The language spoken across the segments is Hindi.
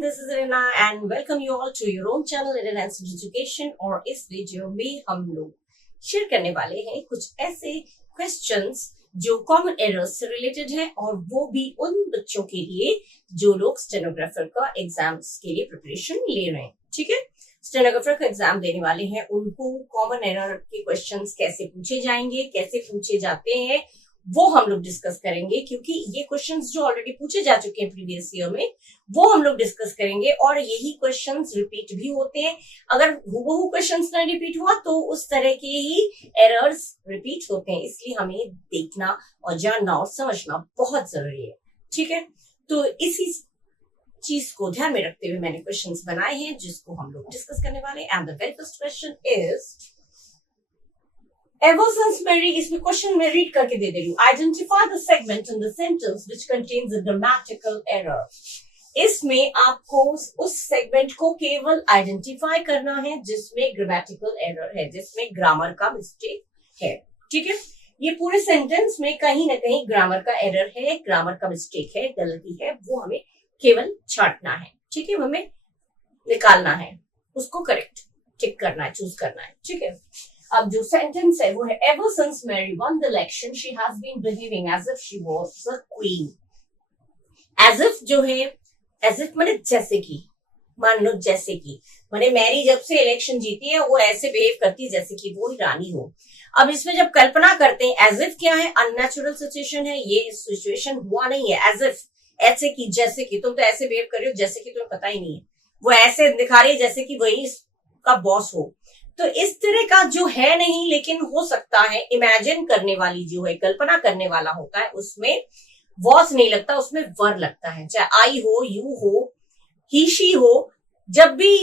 everyone, this is Rina and welcome you all to your own channel Rina Instant Education। और इस वीडियो में हम लोग शेयर करने वाले हैं कुछ ऐसे क्वेश्चंस जो कॉमन एरर्स से रिलेटेड है, और वो भी उन बच्चों के लिए जो लोग स्टेनोग्राफर का एग्जाम्स के लिए प्रिपरेशन ले रहे हैं। ठीक है, स्टेनोग्राफर का एग्जाम देने वाले हैं, उनको कॉमन एरर के क्वेश्चंस कैसे पूछे जाएंगे, कैसे पूछे जाते हैं, वो हम लोग डिस्कस करेंगे। क्योंकि ये क्वेश्चंस जो ऑलरेडी पूछे जा चुके हैं प्रीवियस ईयर में, वो हम लोग डिस्कस करेंगे। और यही क्वेश्चंस रिपीट भी होते हैं। अगर हूबहू क्वेश्चंस ना रिपीट हुआ तो उस तरह के ही एरर्स रिपीट होते हैं, इसलिए हमें देखना और जानना और समझना बहुत जरूरी है। ठीक है, तो इसी चीज को ध्यान में रखते हुए मैंने क्वेश्चंस बनाए हैं जिसको हम लोग डिस्कस करने वाले हैं। And the very first question is Ever since Mary, इसमें क्वेश्चन में रीड करके दे रही हूँ। Identify the segment in the sentence which contains a grammatical error. इसमें आपको उस सेगमेंट को केवल आइडेंटिफाई करना है जिसमें ग्रामेटिकल एरर है, जिसमें ग्रामर का मिस्टेक है। ठीक है, ये पूरे सेंटेंस में कहीं ना कहीं ग्रामर का एरर है, ग्रामर का मिस्टेक है, गलती है, वो हमें केवल छांटना है। ठीक है, हमें निकालना है, उसको करेक्ट टिक करना है, चूज करना है। ठीक है, अब जो सेंटेंस है वो है ever since Mary won the election she has been behaving as if she was a queen। as if जो है, as if माने जैसे कि, मान लो जैसे कि, माने मैरी जब से इलेक्शन जीती है वो ऐसे बिहेव करती है जैसे कि वो रानी हो। अब इसमें जब कल्पना करते हैं, as if क्या है, अननेचुरल सिचुएशन है, ये सिचुएशन हुआ नहीं है। as if ऐसे कि, जैसे कि, तुम तो ऐसे बिहेव कर रही हो जैसे कि तुम्हें पता ही नहीं है, वो ऐसे दिखा रही है जैसे कि वही का बॉस हो। तो इस तरह का जो है नहीं, लेकिन हो सकता है। इमेजिन करने वाली जो है, कल्पना करने वाला होता है, उसमें वॉस नहीं लगता, उसमें वर लगता है। चाहे आई हो, यू हो, ही शी हो, जब भी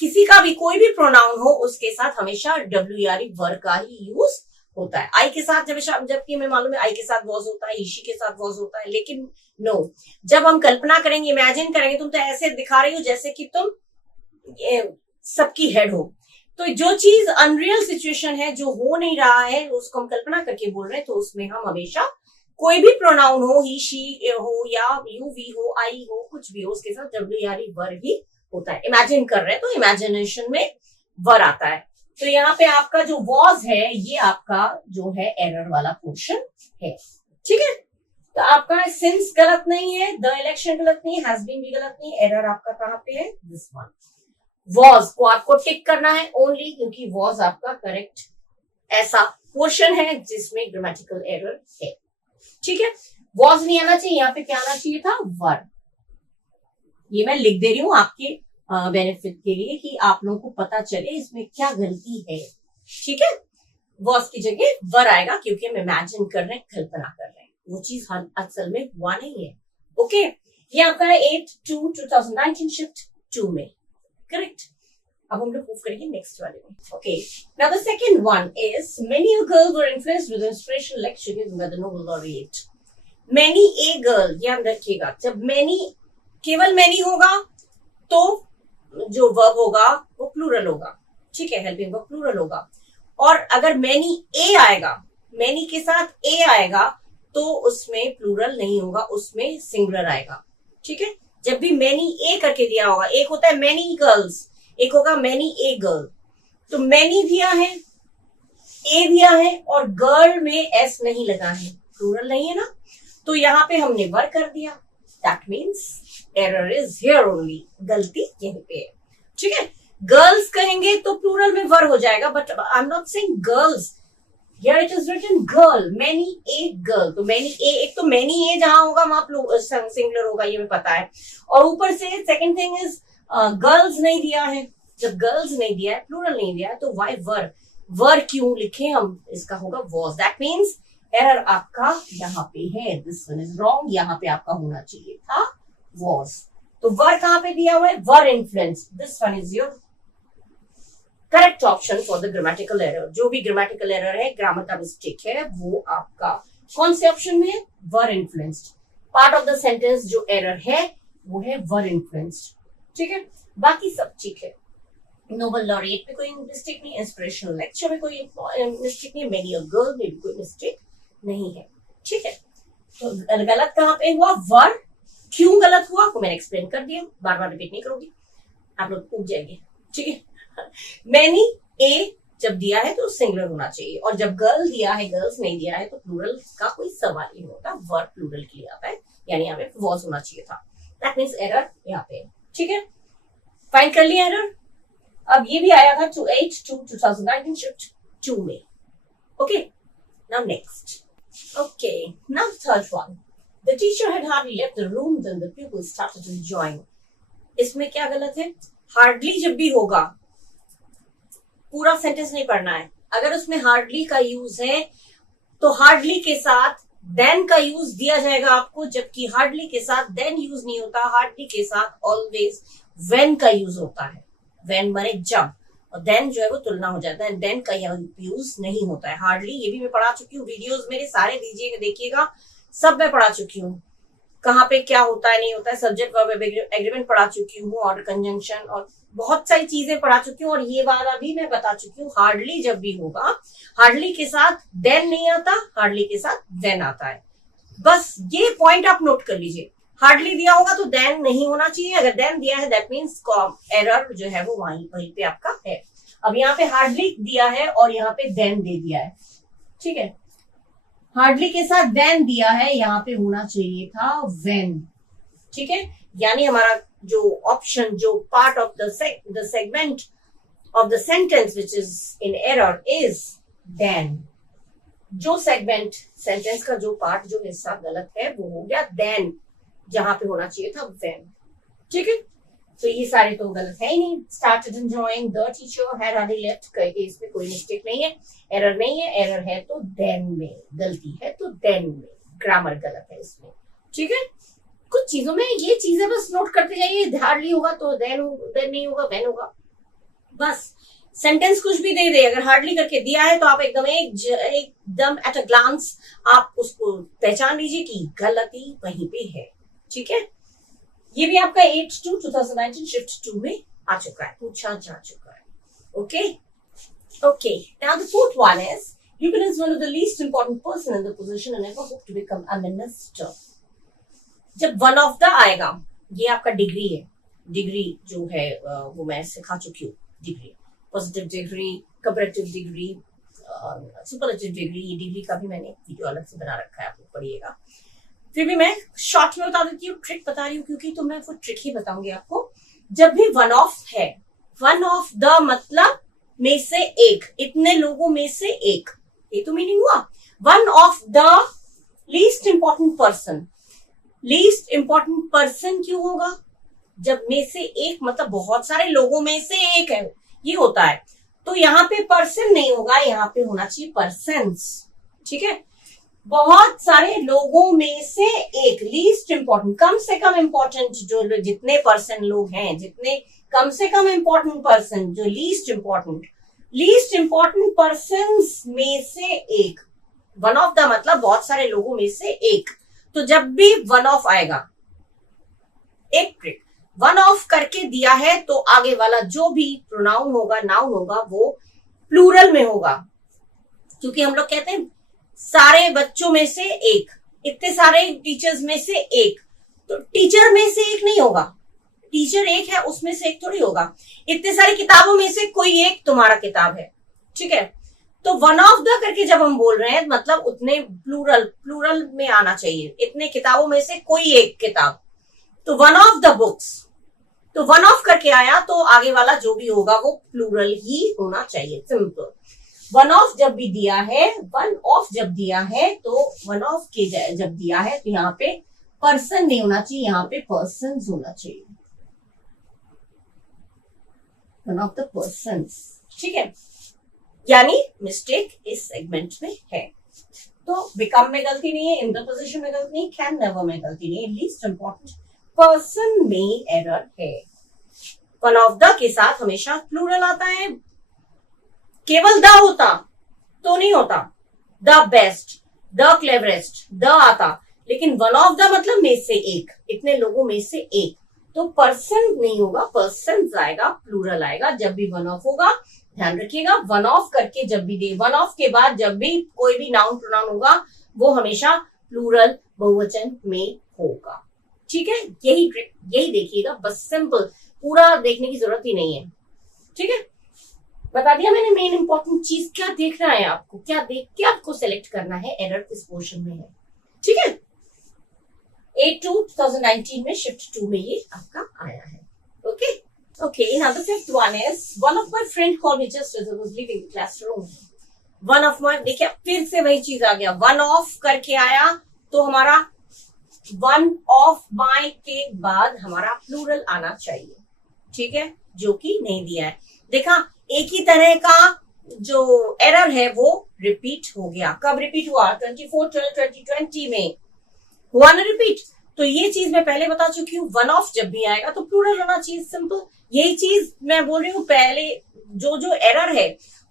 किसी का भी कोई भी प्रोनाउन हो उसके साथ हमेशा WR वर का ही यूज होता है। आई के साथ हमेशा, जबकि हमें मालूम है आई के साथ वॉज होता है, ही शी के साथ वॉज होता है, लेकिन नो, जब हम कल्पना करेंगे, इमेजिन करेंगे, तुम तो ऐसे दिखा रही हो जैसे कि तुम सबकी हेड हो। तो जो चीज अनरियल सिचुएशन है, जो हो नहीं रहा है, उसको हम कल्पना करके बोल रहे हैं, तो उसमें हम हमेशा कोई भी प्रोनाउन हो, ही शी हो या यू वी हो, आई हो, कुछ भी हो, उसके साथ WR वर ही होता है। इमेजिन कर रहे हैं तो इमेजिनेशन में वर आता है। तो यहाँ पे आपका जो वॉज है, ये आपका जो है एरर वाला पोर्शन है। ठीक है, तो आपका सिंस गलत नहीं है, द इलेक्शन गलत नहीं है, हैज बीन भी गलत नहीं है, एरर आपका कहाँ पे है, दिस वन। वॉज को आपको टिक करना है ओनली, क्योंकि वॉज आपका करेक्ट ऐसा पोर्शन है जिसमें ग्रामेटिकल एरर है। ठीक है, वॉज नहीं आना चाहिए, यहाँ पे क्या आना चाहिए था, वर। ये मैं लिख दे रही हूँ आपके बेनिफिट के लिए कि आप लोगों को पता चले इसमें क्या गलती है। ठीक है, वॉज की जगह वर आएगा, क्योंकि हम इमेजिन कर रहे हैं, कल्पना कर रहे हैं, वो चीज असल में हुआ नहीं है। ओके, ये आपका है 8/2/2019 शिफ्ट 2 में, करेक्ट। अब हम लोग मूव करेंगे नेक्स्ट वाले में। Okay, now the second one is many a girl were influenced with inspirational lecture given by the Nobel laureate. Many a girl, ध्यान रखिएगा, जब मेनी केवल मेनी होगा तो जो वर्ब होगा वो प्लूरल होगा। ठीक है, हेल्पिंग वर्ब प्लूरल होगा। और अगर मेनी ए आएगा, मेनी के साथ ए आएगा, तो उसमें प्लूरल नहीं होगा, उसमें सिंगुलर आएगा। ठीक है, जब भी मैनी ए करके दिया होगा, एक होता है मैनी गर्ल्स, एक होगा मैनी ए गर्ल, तो मैनी दिया है, ए दिया है, और गर्ल में एस नहीं लगा है, प्लूरल नहीं है ना, तो यहाँ पे हमने वर कर दिया। That means error is here only, गलती यहीं पे है। ठीक है, गर्ल्स कहेंगे तो प्लूरल में वर हो जाएगा, but I am not saying girls, Here it is written girl, many a girl। तो many a, एक तो many a जहां होगा वहां सिंगुलर होगा, ये मैं पता है। और ऊपर से सेकंड थिंग इज गर्ल्स नहीं दिया है। जब गर्ल्स नहीं दिया है, प्लूरल नहीं दिया है, तो वाई वर, वर क्यों लिखे हम, इसका होगा वॉज। दैट मीन्स एरर आपका यहाँ पे है, दिस वन इज रॉन्ग, यहाँ पे आपका होना चाहिए था वॉज। तो वर कहाँ पे दिया हुआ है, were influence, this one is your correct option for the grammatical error. जो भी ग्रामेटिकल एरर है, ग्रामर का मिस्टेक है, वो आपका कौन से ऑप्शन में है, were influenced. Part of the sentence जो एरर है वो है वर इन्फ्लुएंस्ड। ठीक है, बाकी सब ठीक है। नोबेल लॉरिएट में कोई मिस्टेक नहीं, इंस्पिरेशनल लेक्चर में कोई मिस्टेक नहीं, मेनी अ गर्ल में भी कोई मिस्टेक नहीं है। ठीक है, तो गलत कहाँ पे हुआ, वर क्यों गलत हुआ आपको मैंने एक्सप्लेन कर दिया, बार बार रिपीट नहीं करूंगी, आप लोग पूछ जाएंगे, ठीक है। मैनी ए जब दिया है तो सिंगुलर होना चाहिए, और जब गर्ल दिया है, गर्ल्स नहीं दिया है, तो प्लूरल का कोई सवाल नहीं होता, वर्ब प्लूरल के लिए आता है, यानी यहाँ पे वॉज होना चाहिए था। दैट मीन्स एरर यहाँ पे, ठीक है। फाइंड कर लिया एरर। अब ये भी आया था 28/2/2019 शिफ्ट 2 में। Okay, now next. Okay, now third one. The teacher had hardly left the room then the pupils started enjoying. इसमें क्या गलत है? हार्डली जब भी होगा, पूरा सेंटेंस नहीं पढ़ना है। अगर उसमें हार्डली का यूज है तो हार्डली के साथ देन का यूज दिया जाएगा आपको, जबकि हार्डली के साथ देन यूज नहीं होता। हार्डली के साथ ऑलवेज व्हेन का यूज होता है। व्हेन माने जब, और देन जो है वो तुलना हो जाता है, देन का यूज नहीं होता है। हार्डली ये भी मैं पढ़ा चुकी हूँ, वीडियोस मेरे सारे दीजिएगा, देखिएगा, सब मैं पढ़ा चुकी हूँ, कहाँ पे क्या होता है नहीं होता है। सब्जेक्ट वर्ब एग्रीमेंट पढ़ा चुकी हूँ, और कंजंक्शन, और बहुत सारी चीजें पढ़ा चुकी हूँ, और ये वाला भी मैं बता चुकी हूँ। हार्डली जब भी होगा, हार्डली के साथ देन नहीं आता, हार्डली के साथ देन आता है। बस ये पॉइंट आप नोट कर लीजिए। हार्डली दिया होगा तो देन नहीं होना चाहिए, अगर देन दिया है दैट मीन्स एरर जो है वो वहीं पे आपका है। अब यहाँ पे हार्डली दिया है और यहाँ पे देन दे दिया है, ठीक है। हार्डली के साथ देन दिया है, यहाँ पे होना चाहिए था व्हेन, ठीक है। यानी हमारा जो ऑप्शन, जो part of the segment of the sentence which is in error is then. जो सेगमेंट सेंटेंस का जो पार्ट, जो हिस्सा गलत है वो हो गया देन, जहां पे होना चाहिए था व्हेन, ठीक है। तो ये सारे तो गलत है ही नहीं। Started enjoying, the teacher had hardly left, करके इसमें कोई मिस्टेक नहीं है, एरर नहीं है। एरर है तो देन में, गलती है तो देन में, ग्रामर गलत है इसमें, ठीक है। कुछ चीजों में ये चीजें बस नोट करते जाइए। हार्डली होगा तो देन नहीं होगा, व्हेन होगा, बस। सेंटेंस कुछ भी दे दे, अगर हार्डली करके दिया है तो आप एकदम एट अ ग्लांस आप उसको पहचान लीजिए कि गलती वहीं पे है, ठीक है। ये भी आपका 8/2/2019 शिफ्ट 2 में आ चुका है, पूछा जा चुका है। Okay okay, now the fourth one is Eugen is one of the least important person in the position and never hoped to become a minister. जब वन ऑफ द आएगा, ये आपका डिग्री है। डिग्री जो है वो मैं सिखा चुकी हूँ। Degree, positive degree, comparative degree, superlative degree. ये डिग्री का भी मैंने वीडियो अलग से बना रखा है, आप लोग पढ़िएगा। फिर भी मैं शॉर्ट में बता देती हूँ, ट्रिक बता रही हूँ क्योंकि, तो मैं वो ट्रिक ही बताऊंगी आपको। जब भी वन ऑफ है, वन ऑफ द मतलब में से एक, इतने लोगों में से एक, ये तो मीनिंग हुआ। One of the least important person, least important person क्यों होगा? जब में से एक मतलब बहुत सारे लोगों में से एक है, ये होता है। तो यहाँ पे पर्सन नहीं होगा, यहाँ पे होना चाहिए पर्सन्स, ठीक है। बहुत सारे लोगों में से एक, लीस्ट इंपॉर्टेंट, कम से कम इंपॉर्टेंट, जो जितने पर्सन लोग हैं, जितने कम से कम इंपॉर्टेंट पर्सन, जो लीस्ट इंपॉर्टेंट पर्सन्स में से एक। वन ऑफ द मतलब बहुत सारे लोगों में से एक। तो जब भी वन ऑफ आएगा, एक ट्रिक, वन ऑफ करके दिया है तो आगे वाला जो भी प्रोनाउन होगा, नाउन होगा, वो प्लूरल में होगा। क्योंकि हम लोग कहते हैं सारे बच्चों में से एक, इतने सारे टीचर्स में से एक, तो टीचर में से एक नहीं होगा। टीचर एक है, उसमें से एक थोड़ी होगा। इतने सारी किताबों में से कोई एक तुम्हारा किताब है, ठीक है। तो वन ऑफ द करके जब हम बोल रहे हैं मतलब उतने प्लूरल में आना चाहिए, इतने किताबों में से कोई एक किताब। तो वन ऑफ द बुक्स, तो वन ऑफ करके आया तो आगे वाला जो भी होगा वो प्लूरल ही होना चाहिए, सिंपल। वन ऑफ जब भी दिया है, वन ऑफ जब दिया है तो वन ऑफ के जब दिया है तो यहाँ पे पर्सन नहीं होना चाहिए, यहाँ पे पर्सन्स होना चाहिए, वन ऑफ द पर्सन्स, ठीक है। यानी मिस्टेक इस सेगमेंट में है। तो बिकम में गलती नहीं है, इन द पोजीशन में गलती नहीं, कैन नेवर में गलती नहीं है, लीस्ट इंपॉर्टेंट पर्सन में एरर है। वन ऑफ द के साथ हमेशा प्लूरल आता है। केवल द होता तो नहीं होता, the best, the cleverest, the आता, लेकिन वन ऑफ द मतलब में से एक, इतने लोगों में से एक। तो पर्सन नहीं होगा, पर्सन आएगा, प्लूरल आएगा जब भी वन ऑफ होगा। ध्यान रखिएगा, वन ऑफ करके जब भी दे, वन ऑफ के बाद जब भी कोई भी नाउन प्रोनाउन होगा वो हमेशा प्लूरल बहुवचन में होगा, ठीक है, यही ट्रिक, यही देखिएगा, बस सिंपल, पूरा देखने की जरूरत ही नहीं है। ठीक है, बता दिया मैंने मेन इंपॉर्टेंट चीज क्या देखना है आपको, क्या देख के आपको सेलेक्ट करना है एरर किस पोर्शन में है। ठीक है, A2 2019 में शिफ्ट 2 में ये आपका आया है। Okay okay, now the fifth one is one of my friend called me just as I was leaving the classroom. One of my, देखिए फिर से वही चीज आ गया, one of करके आया तो हमारा one of my के बाद हमारा प्लूरल आना चाहिए। ठीक है, जो कि नहीं दिया है। देखा, एक ही तरह का जो एरर है वो रिपीट हो गया। कब रिपीट हुआ? 24/12/2020 में हुआ ना रिपीट। तो ये चीज मैं पहले बता चुकी हूँ, वन ऑफ जब भी आएगा तो प्लूरल होना चाहिए, सिंपल। यही चीज मैं बोल रही हूँ, पहले जो एरर है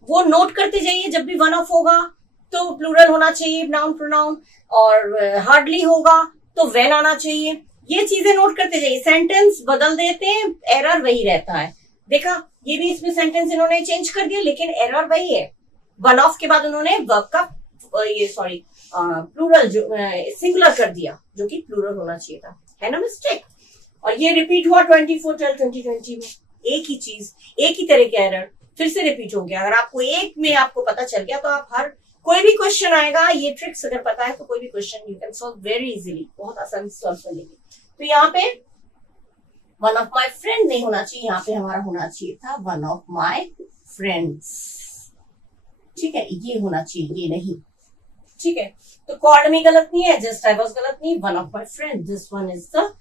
वो नोट करते जाइए। जब भी वन ऑफ होगा तो प्लूरल होना चाहिए, नाउन प्रोनाउन, और हार्डली होगा तो वेन आना चाहिए। ये चीजें नोट करते जाइए। सेंटेंस बदल देते हैं, एरर वही रहता है। देखा, ये भी इसमें सेंटेंस इन्होंने चेंज कर दिया लेकिन एरर वही है। वन ऑफ के बाद उन्होंने वर्ब का प्लूरल जो सिंगुलर कर दिया, जो कि प्लूरल होना चाहिए था, है ना मिस्टेक। और ये रिपीट हुआ 24/12/2020 में। एक ही चीज, एक ही तरह के एरर फिर से रिपीट हो गया। अगर आपको एक में आपको पता चल गया तो आप हर कोई भी क्वेश्चन आएगा, ये ट्रिक्स अगर पता है तो कोई भी question you can solve very easily, बहुत आसानी से सॉल्व कर लेंगे। तो यहाँ पे वन ऑफ माई फ्रेंड नहीं होना चाहिए, यहाँ पे हमारा होना चाहिए था वन ऑफ माई फ्रेंड्स। ठीक है, ये होना चाहिए, ये नहीं। ठीक है, तो कॉल्ड में गलत नहीं है, जस्ट आई वाज गलत नहीं, one of my friend, this one is the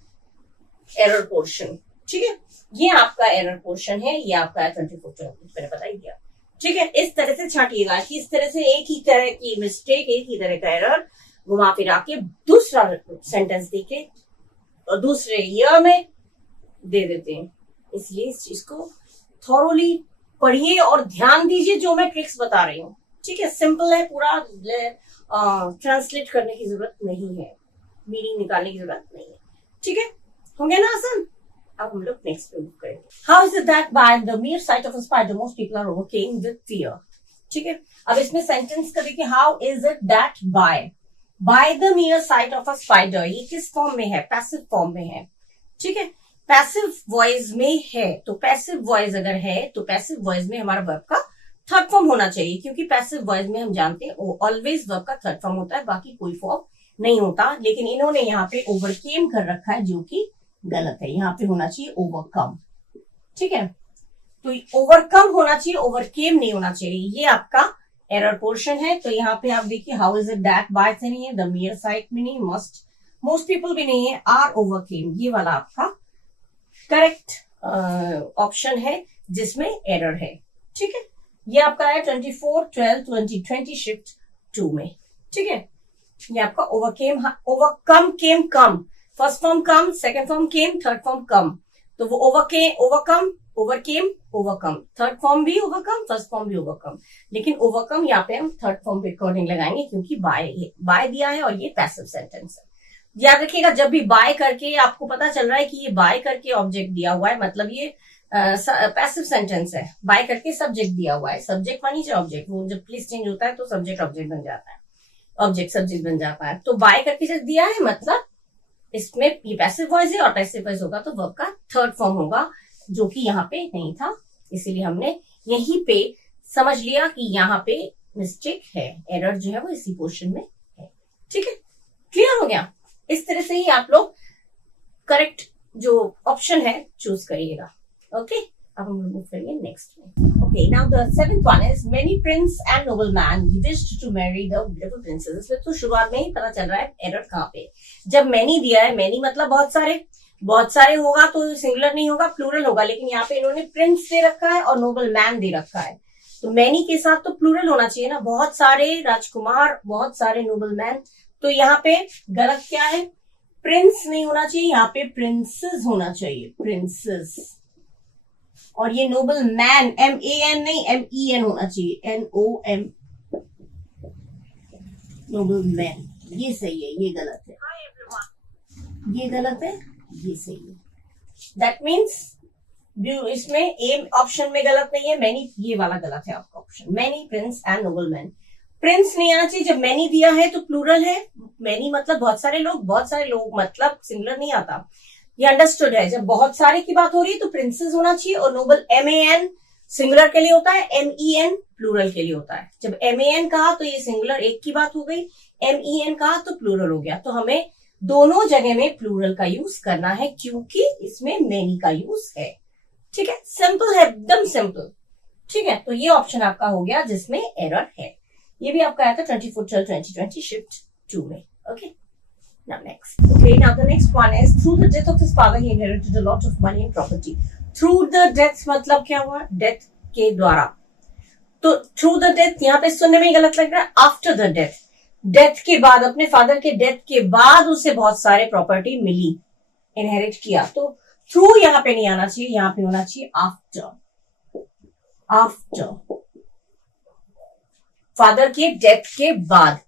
error portion. ठीक है, ये आपका एरर पोर्शन है, ये आपका 24 मैंने बता ही दिया। ठीक है, इस तरह से छांटिएगा कि इस तरह से एक ही तरह की मिस्टेक, एक ही तरह का एरर घुमा फिरा के दूसरा सेंटेंस देके और दूसरे ईयर में दे देते हैं। इसलिए इस चीज को थॉरोली पढ़िए और ध्यान दीजिए जो मैं ट्रिक्स बता रही हूँ। ठीक है, सिंपल है, पूरा ट्रांसलेट करने की जरूरत नहीं है, मीनिंग निकालने की जरूरत नहीं है। ठीक है, होंगे ना आसान। अब हम लोग नेक्स्ट पे मूव करेंगे। How is it that by the mere sight of a spider most people are overcome with fear? ठीक है, अब इसमें सेंटेंस का देखिए, how is it that by the mere sight of a spider, ये किस फॉर्म में है? पैसिव फॉर्म में है। ठीक है, पैसिव वॉइस में है, तो पैसिव वॉइस अगर है तो पैसिव वॉइस में हमारा वर्ब का थर्ड फॉर्म होना चाहिए, क्योंकि पैसिव वॉइस में हम जानते हैं ऑलवेज वर्ब का थर्ड फॉर्म होता है, बाकी कोई फॉर्म नहीं होता। लेकिन इन्होंने यहाँ पे ओवरकेम कर रखा है, जो कि गलत है। यहाँ पे होना चाहिए ओवरकम। ठीक है, तो ओवरकम होना चाहिए, ओवरकेम नहीं होना चाहिए। ये आपका एरर पोर्शन है। तो यहाँ पे आप देखिए, how is it that bye से नहीं है, द mere sight भी नहीं, मोस्ट पीपल भी नहीं है, आर ओवरकेम, ये वाला आपका करेक्ट ऑप्शन है जिसमें एरर है। ठीक है, ये आपका है 24/12/2020 शिफ्ट 2 में। ठीक है, ये आपका ओवरकेम, ओवरकम, केम, कम, फर्स्ट फॉर्म कम, सेकंड फॉर्म केम, थर्ड फॉर्म कम, तो वो overcome, overcame, overcome, third form भी ओवरकम, फर्स्ट फॉर्म भी ओवरकम। लेकिन ओवरकम यहाँ पे हम थर्ड फॉर्म पे अकॉर्डिंग लगाएंगे, क्योंकि बाय दिया है और ये पैसिव सेंटेंस है। याद रखिएगा, जब भी बाय करके आपको पता चल रहा है कि ये बाय करके ऑब्जेक्ट दिया हुआ है, मतलब ये पैसिव सेंटेंस है। बाय करके सब्जेक्ट दिया हुआ है, सब्जेक्ट मानी जाए ऑब्जेक्ट, वो जब प्लेस चेंज होता है तो सब्जेक्ट ऑब्जेक्ट बन जाता है, ऑब्जेक्ट सब्जेक्ट बन जाता है। तो बाय करके जब दिया है मतलब इसमें ये पैसिव वॉइस है, और पैसिव वॉइस होगा तो वर्ब का थर्ड फॉर्म होगा, जो कि यहाँ पे नहीं था। इसीलिए हमने यहीं पे समझ लिया कि यहाँ पे मिस्टेक है, एरर जो है वो इसी पोर्शन में है। ठीक है, क्लियर हो गया। इस तरह से ही आप लोग करेक्ट जो ऑप्शन है चूज करिएगा। ओके, अब हम मूव करेंगे नेक्स्ट में। Okay, now the seventh one is many prince and nobleman wished to marry the beautiful princess. इसमें तो शुरुआत में ही पता चल रहा है एरर कहाँ पे। जब मैनी दिया है, मैनी मतलब बहुत सारे होगा तो सिंगुलर नहीं होगा, प्लूरल होगा। लेकिन यहाँ पे इन्होंने प्रिंस दे रखा है और नोबलमैन दे रखा है, तो मैनी के साथ तो प्लूरल होना चाहिए ना, बहुत सारे राजकुमार, बहुत सारे नोबलमैन। तो यहाँ पे गलत क्या है? प्रिंस नहीं होना चाहिए, यहाँ पे प्रिंसेस होना चाहिए, प्रिंसेस। और ये नोबल मैन, MAN नहीं, MEN होना चाहिए, NOM, नोबल मैन। ये सही है, ये गलत है, ये गलत है, ये सही है। दैट मीन्स इसमें ए ऑप्शन में गलत नहीं है, मैनी, ये वाला गलत है आपका option. Many Prince and noble man, Prince नहीं आना चाहिए। जब मैनी दिया है तो प्लूरल है, मैनी मतलब बहुत सारे लोग मतलब सिंगुलर नहीं आता, ये अंडरस्टूड है। जब बहुत सारे की बात हो रही है तो प्रिंसेस होना चाहिए। और नोबल MAN सिंगुलर के लिए होता है, MEN प्लूरल के लिए होता है। जब MAN कहा तो ये सिंगुलर एक की बात हो गई, MEN कहा तो प्लूरल हो गया। तो हमें दोनों जगह में प्लूरल का यूज करना है क्योंकि इसमें मेनी का यूज है। ठीक है, सिंपल है, एकदम सिंपल। ठीक है, तो ये ऑप्शन आपका हो गया जिसमें एरर है। ये भी आपका आया था 24/12/2020 शिफ्ट 2 में। Okay, now next. Okay, now the next one is through the death of his father he inherited a lot of money and property. Through the death मतलब क्या हुआ? डेथ के द्वारा। तो थ्रू द डेथ यहाँ पे सुनने में गलत लग रहा है। आफ्टर द डेथ, डेथ के बाद, अपने फादर के डेथ के बाद उसे बहुत सारे प्रॉपर्टी मिली, इनहेरिट किया। तो थ्रू यहाँ पे नहीं आना चाहिए, यहाँ पे होना चाहिए आफ्टर। आफ्टर फादर के डेथ के बाद।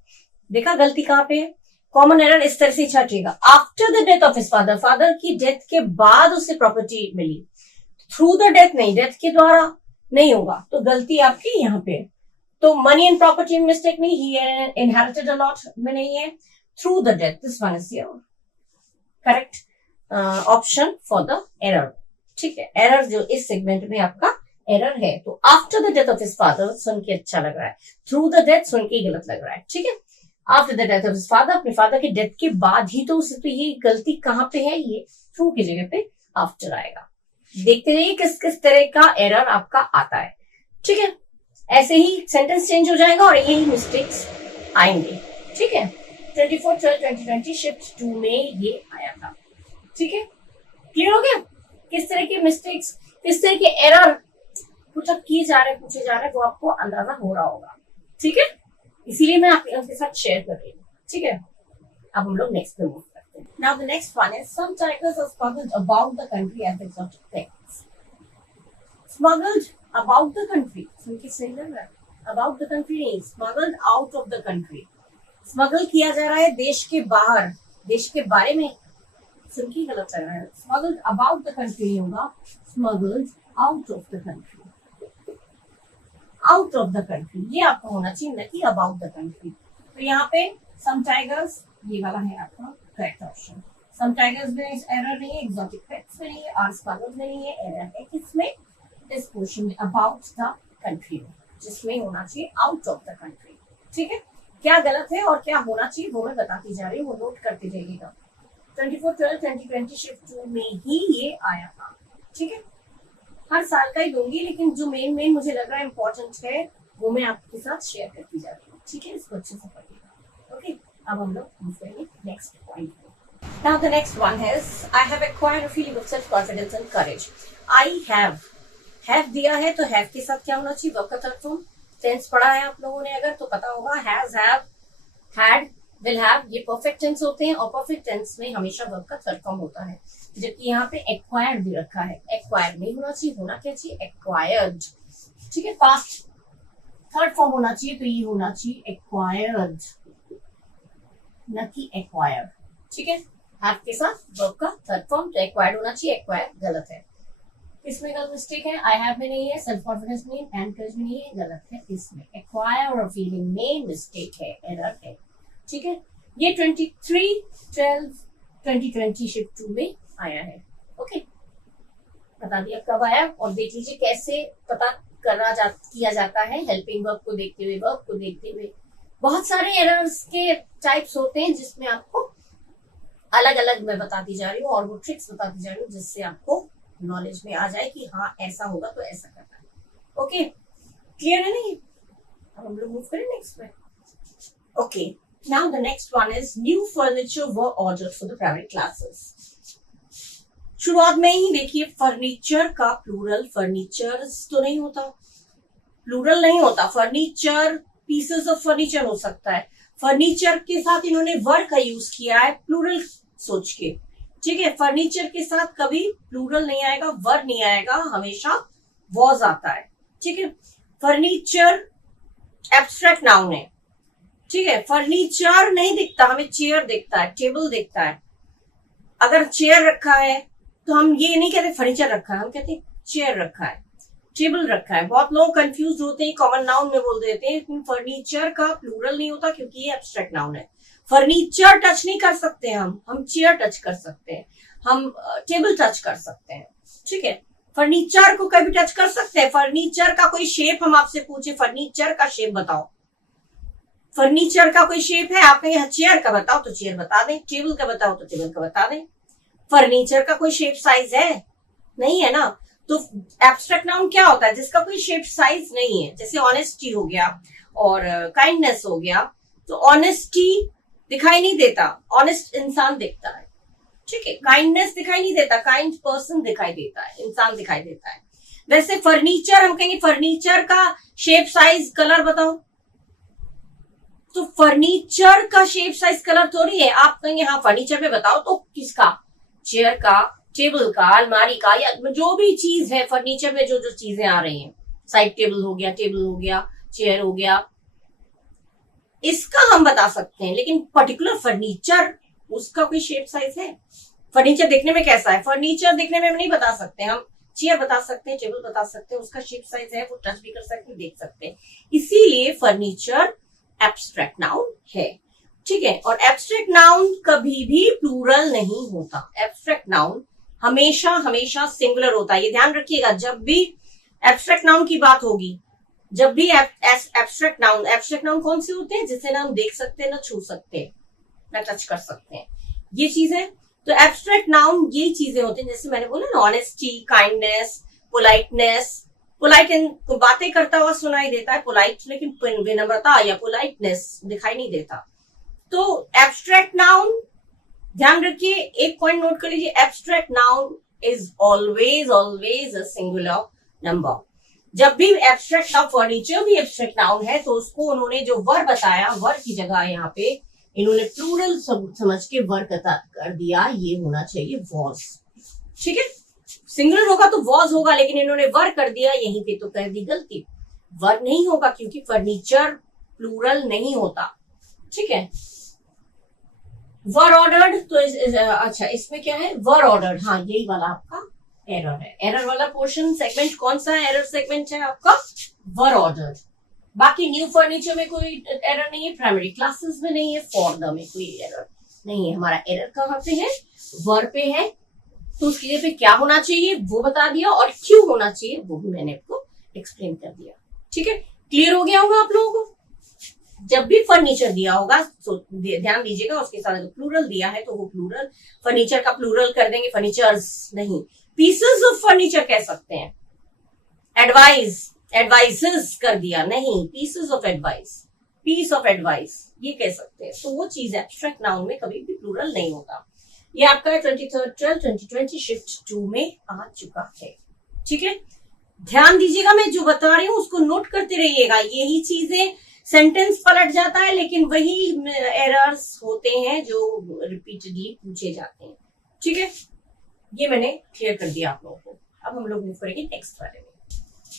देखा गलती कहां पे है? कॉमन एरर इस तरह से छाटिएगा। After the death of his father, father की डेथ के बाद उसे प्रॉपर्टी मिली। थ्रू द डेथ नहीं, डेथ के द्वारा नहीं होगा, तो गलती आपकी यहाँ पे। तो मनी एंड प्रॉपर्टी में मिस्टेक नहीं, ही इनहेरिटेड अ लॉट में नहीं है। Through the death, this one is your correct option for the error. ठीक है, एरर जो इस सेगमेंट में आपका एरर है। तो after the death of his father सुन के अच्छा लग रहा है, थ्रू द डेथ सुन के गलत लग रहा है। ठीक है, after the death of his father, अपने फादर के डेथ के बाद ही, तो उसे तो ये गलती कहां पे है? ये थ्रू की जगह पे आफ्टर आएगा। देखते रहिए किस किस तरह का एरर आपका आता है। ठीक है, ऐसे ही सेंटेंस चेंज हो जाएगा और यही मिस्टेक्स आएंगे। ठीक है, 24/12/2020 शिफ्ट 2 में ये आया था। ठीक है, क्लियर हो गया किस तरह के मिस्टेक्स, किस तरह के एरर पूछे जा रहे वो आपको अंदाजा हो रहा होगा। ठीक है, इसीलिए मैं आपके साथ शेयर कर रही हूँ। ठीक है, अब हम लोग नेक्स्ट पे मूव करते हैं। Now the next one is some tigers are smuggled about the country as exotic pets. Smuggled about the country, सुन के सही लग रहा है? अबाउट द कंट्री नहीं, smuggled out of the country. Smuggle किया जा रहा है देश के बाहर, देश के बारे में, सुन के गलत लग रहा है। स्मगल्ड अबाउट द कंट्री होगा, smuggled out of the country. Out of the country ये आपका होना चाहिए, न कि अबाउट द कंट्री। तो यहाँ पे सम टाइगर्स, ये वाला है आपका करेक्ट ऑप्शन। सम टाइगर्स में एरर नहीं है, एक्सोटिक पेट्स में नहीं है, आर स्मगल्ड में नहीं है, एरर है किसमें? इस पोर्शन में, अबाउट द कंट्री में, जिसमें होना चाहिए आउट ऑफ द कंट्री। ठीक है, क्या गलत है और क्या होना चाहिए वो मैं बताती जा रही हूँ, वो नोट करते जाइएगा। 24/12/2020 शिफ्ट 2 में ही ये आया था। ठीक है, हर साल का ही दूंगी, लेकिन जो मेन मुझे लग रहा है इम्पोर्टेंट है वो मैं आपके साथ शेयर करती जा रही हूँ। ठीक है, इसको अच्छे से पढ़िएगा। ओके, अब हम लोग मूव करेंगे नेक्स्ट पॉइंट पे। Now the next one is I have acquired a feeling of self confidence and courage. I have दिया है तो हैव के साथ क्या होना चाहिए? वर्ब का थर्ड फॉर्म। टेंस पढ़ा है आप लोगों ने अगर तो पता होगा, has, have, had, will have, ये परफेक्ट टेंस होते हैं और परफेक्ट टेंस में हमेशा वर्ब का थर्ड फॉर्म होता है। जबकि यहाँ पे एक्वायर्ड भी रखा है, एक्वायर्ड नहीं होना चाहिए, होना क्या चाहिए? एक्वायर्ड। ठीक है, पास्ट थर्ड फॉर्म होना चाहिए, तो ये होना चाहिए एक्वायर्ड, न कि एक्वायर। ठीक है, हैव के साथ वर्ब का थर्ड फॉर्म, तो एक्वायर्ड होना चाहिए, एक्वायर गलत है। इसमें गलत मिस्टेक है, आई हैव में नहीं है, सेल्फ कॉन्फिडेंस में, एनकरेज में नहीं है, गलत है। इसमें एक्वायर और फीलिंग में मिस्टेक है, एरर है। ठीक है, ये 23/12/2020 शिफ्ट 2 में आया है। ओके, बता दिया कब आया, और देख लीजिए कैसे पता किया जाता है, हेल्पिंग वर्ब को देखते हुए, वर्ब को देखते हुए। बहुत सारे एरर्स के टाइप्स होते हैं जिसमें आपको अलग अलग मैं बताती जा रही हूँ और वो ट्रिक्स बताती जा रही हूँ जिससे आपको नॉलेज में आ जाए कि हाँ ऐसा होगा तो ऐसा करना है। ओके, क्लियर है नहीं? अब हम लोग मूव करें नेक्स्ट पे। Okay, now the next one is new furniture were ordered for the private classes. शुरुआत में ही देखिए फर्नीचर का प्लूरल फर्नीचर्स तो नहीं होता, प्लूरल नहीं होता। फर्नीचर, पीसेस ऑफ फर्नीचर हो सकता है। फर्नीचर के साथ इन्होंने वर्ड का यूज किया है प्लूरल सोच के। ठीक है, फर्नीचर के साथ कभी प्लूरल नहीं आएगा, वर्ड नहीं आएगा, हमेशा वॉज आता है। ठीक है, फर्नीचर एब्स्ट्रैक्ट नाउन है। ठीक है, फर्नीचर नहीं दिखता, हमें चेयर दिखता है, टेबल दिखता है। अगर चेयर रखा है तो हम ये नहीं कहते फर्नीचर रखा है, हम कहते चेयर रखा है। टेबल रखा है। बहुत लोग कंफ्यूज होते हैं, कॉमन नाउन में बोल देते हैं, फर्नीचर का प्लूरल नहीं होता क्योंकि ये एब्स्ट्रैक्ट नाउन है। फर्नीचर टच नहीं कर सकते हम चेयर टच कर सकते हैं, हम टेबल टच कर सकते हैं, ठीक है। फर्नीचर को कभी टच कर सकते हैं। फर्नीचर का कोई शेप हम आपसे पूछे, फर्नीचर का शेप बताओ, फर्नीचर का कोई शेप है, आप कहें चेयर का बताओ तो चेयर बता दें, टेबल का बताओ तो टेबल का बता दें। फर्नीचर का कोई शेप साइज है? नहीं है ना। तो एब्स्ट्रैक्ट नाउन क्या होता है? जिसका कोई शेप साइज नहीं है। जैसे ऑनेस्टी हो गया और काइंडनेस हो गया। तो ऑनेस्टी दिखाई नहीं देता, ऑनेस्ट इंसान दिखता है, ठीक है। काइंडनेस दिखाई नहीं देता, काइंड पर्सन दिखाई देता है, इंसान दिखाई देता है। वैसे फर्नीचर हम कहेंगे फर्नीचर का शेप साइज कलर बताओ, तो फर्नीचर का शेप साइज कलर थोड़ी है। आप कहेंगे हाँ फर्नीचर में बताओ, तो किसका? चेयर का, टेबल का, अलमारी का, या जो भी चीज है फर्नीचर में, जो जो चीजें आ रही हैं, साइड टेबल हो गया, चेयर हो गया, इसका हम बता सकते हैं। लेकिन पर्टिकुलर फर्नीचर, उसका कोई शेप साइज है? फर्नीचर देखने में कैसा है? फर्नीचर देखने में हम नहीं बता सकते। हम चेयर बता सकते हैं, टेबल बता सकते हैं, उसका शेप साइज है, वो टच भी कर सकते हैं, देख सकते हैं। इसीलिए फर्नीचर एब्स्ट्रैक्ट नाउन है, ठीक है। और एब्स्ट्रैक्ट नाउन कभी भी प्लूरल नहीं होता। एब्स्ट्रैक्ट नाउन हमेशा हमेशा सिंगुलर होता है, ये ध्यान रखिएगा। जब भी एब्स्ट्रैक्ट नाउन की बात होगी, जब भी एब्स्ट्रैक्ट नाउन कौन से होते हैं? जिसे ना हम देख सकते हैं, ना छू सकते हैं, ना टच कर सकते हैं, ये चीजें। तो एब्स्ट्रैक्ट नाउन ये चीजें होती हैं, जैसे मैंने बोला ना, ऑनेस्टी, काइंडनेस, पोलाइटनेस। पोलाइट बातें करता हुआ सुनाई देता है पोलाइट, लेकिन विनम्रता या पोलाइटनेस दिखाई नहीं देता। तो एब्स्ट्रैक्ट नाउन ध्यान रखिए, एक पॉइंट नोट कर लीजिए, abstract noun is always always a singular number. जब भी एब्स्ट्रैक्ट नाउन, फर्नीचर भी एब्स्ट्रैक्ट नाउन है, तो उसको उन्होंने जो वर बताया, वर की जगह यहाँ पे इन्होंने प्लूरल समझ के वर कर दिया, ये होना चाहिए वॉज, ठीक है। सिंगुलर होगा तो वॉज होगा, लेकिन इन्होंने वर कर दिया, यहीं पे तो कर दी गलती। वर नहीं होगा क्योंकि फर्नीचर प्लूरल नहीं होता, ठीक है। वर ऑर्डर्ड, तो अच्छा इसमें क्या है? वर ऑर्डर्ड, हाँ यही वाला आपका एरर है। एरर वाला पोर्शन सेगमेंट कौन सा एरर सेगमेंट है आपका? वर ऑर्डर्ड। बाकी न्यू फर्नीचर में कोई एरर नहीं है, प्राइमरी क्लासेस में नहीं है, फॉर द में कोई एरर नहीं है। हमारा एरर कहाँ पे है? वर पे है। तो उसकी जगह पे क्या होना चाहिए वो बता दिया, और क्यों होना चाहिए वो भी मैंने आपको एक्सप्लेन कर दिया, ठीक है। क्लियर हो गया होगा आप लोगों को। जब भी फर्नीचर दिया होगा तो ध्यान दीजिएगा, उसके साथ प्लूरल दिया है तो वो प्लूरल, फर्नीचर का प्लूरल कर देंगे, फर्नीचर्स नहीं। पीसेस ऑफ फर्नीचर कह सकते हैं। एडवाइसेस कर दिया, नहीं, pieces of advice, piece of advice ये कह सकते हैं। तो वो चीज एब्स्ट्रैक्ट नाउन में कभी भी प्लूरल नहीं होता। ये आपका 23/12/2020 शिफ्ट 2 में आ चुका है, ठीक है। ध्यान दीजिएगा, मैं जो बता रही हूँ उसको नोट करते रहिएगा। यही चीजें, सेंटेंस पलट जाता है लेकिन वही एरर्स होते हैं जो रिपीटेडली पूछे जाते हैं, ठीक है। ये मैंने क्लियर कर दिया आप लोगों को। अब हम लोग मूव करेंगे नेक्स्ट वाले में।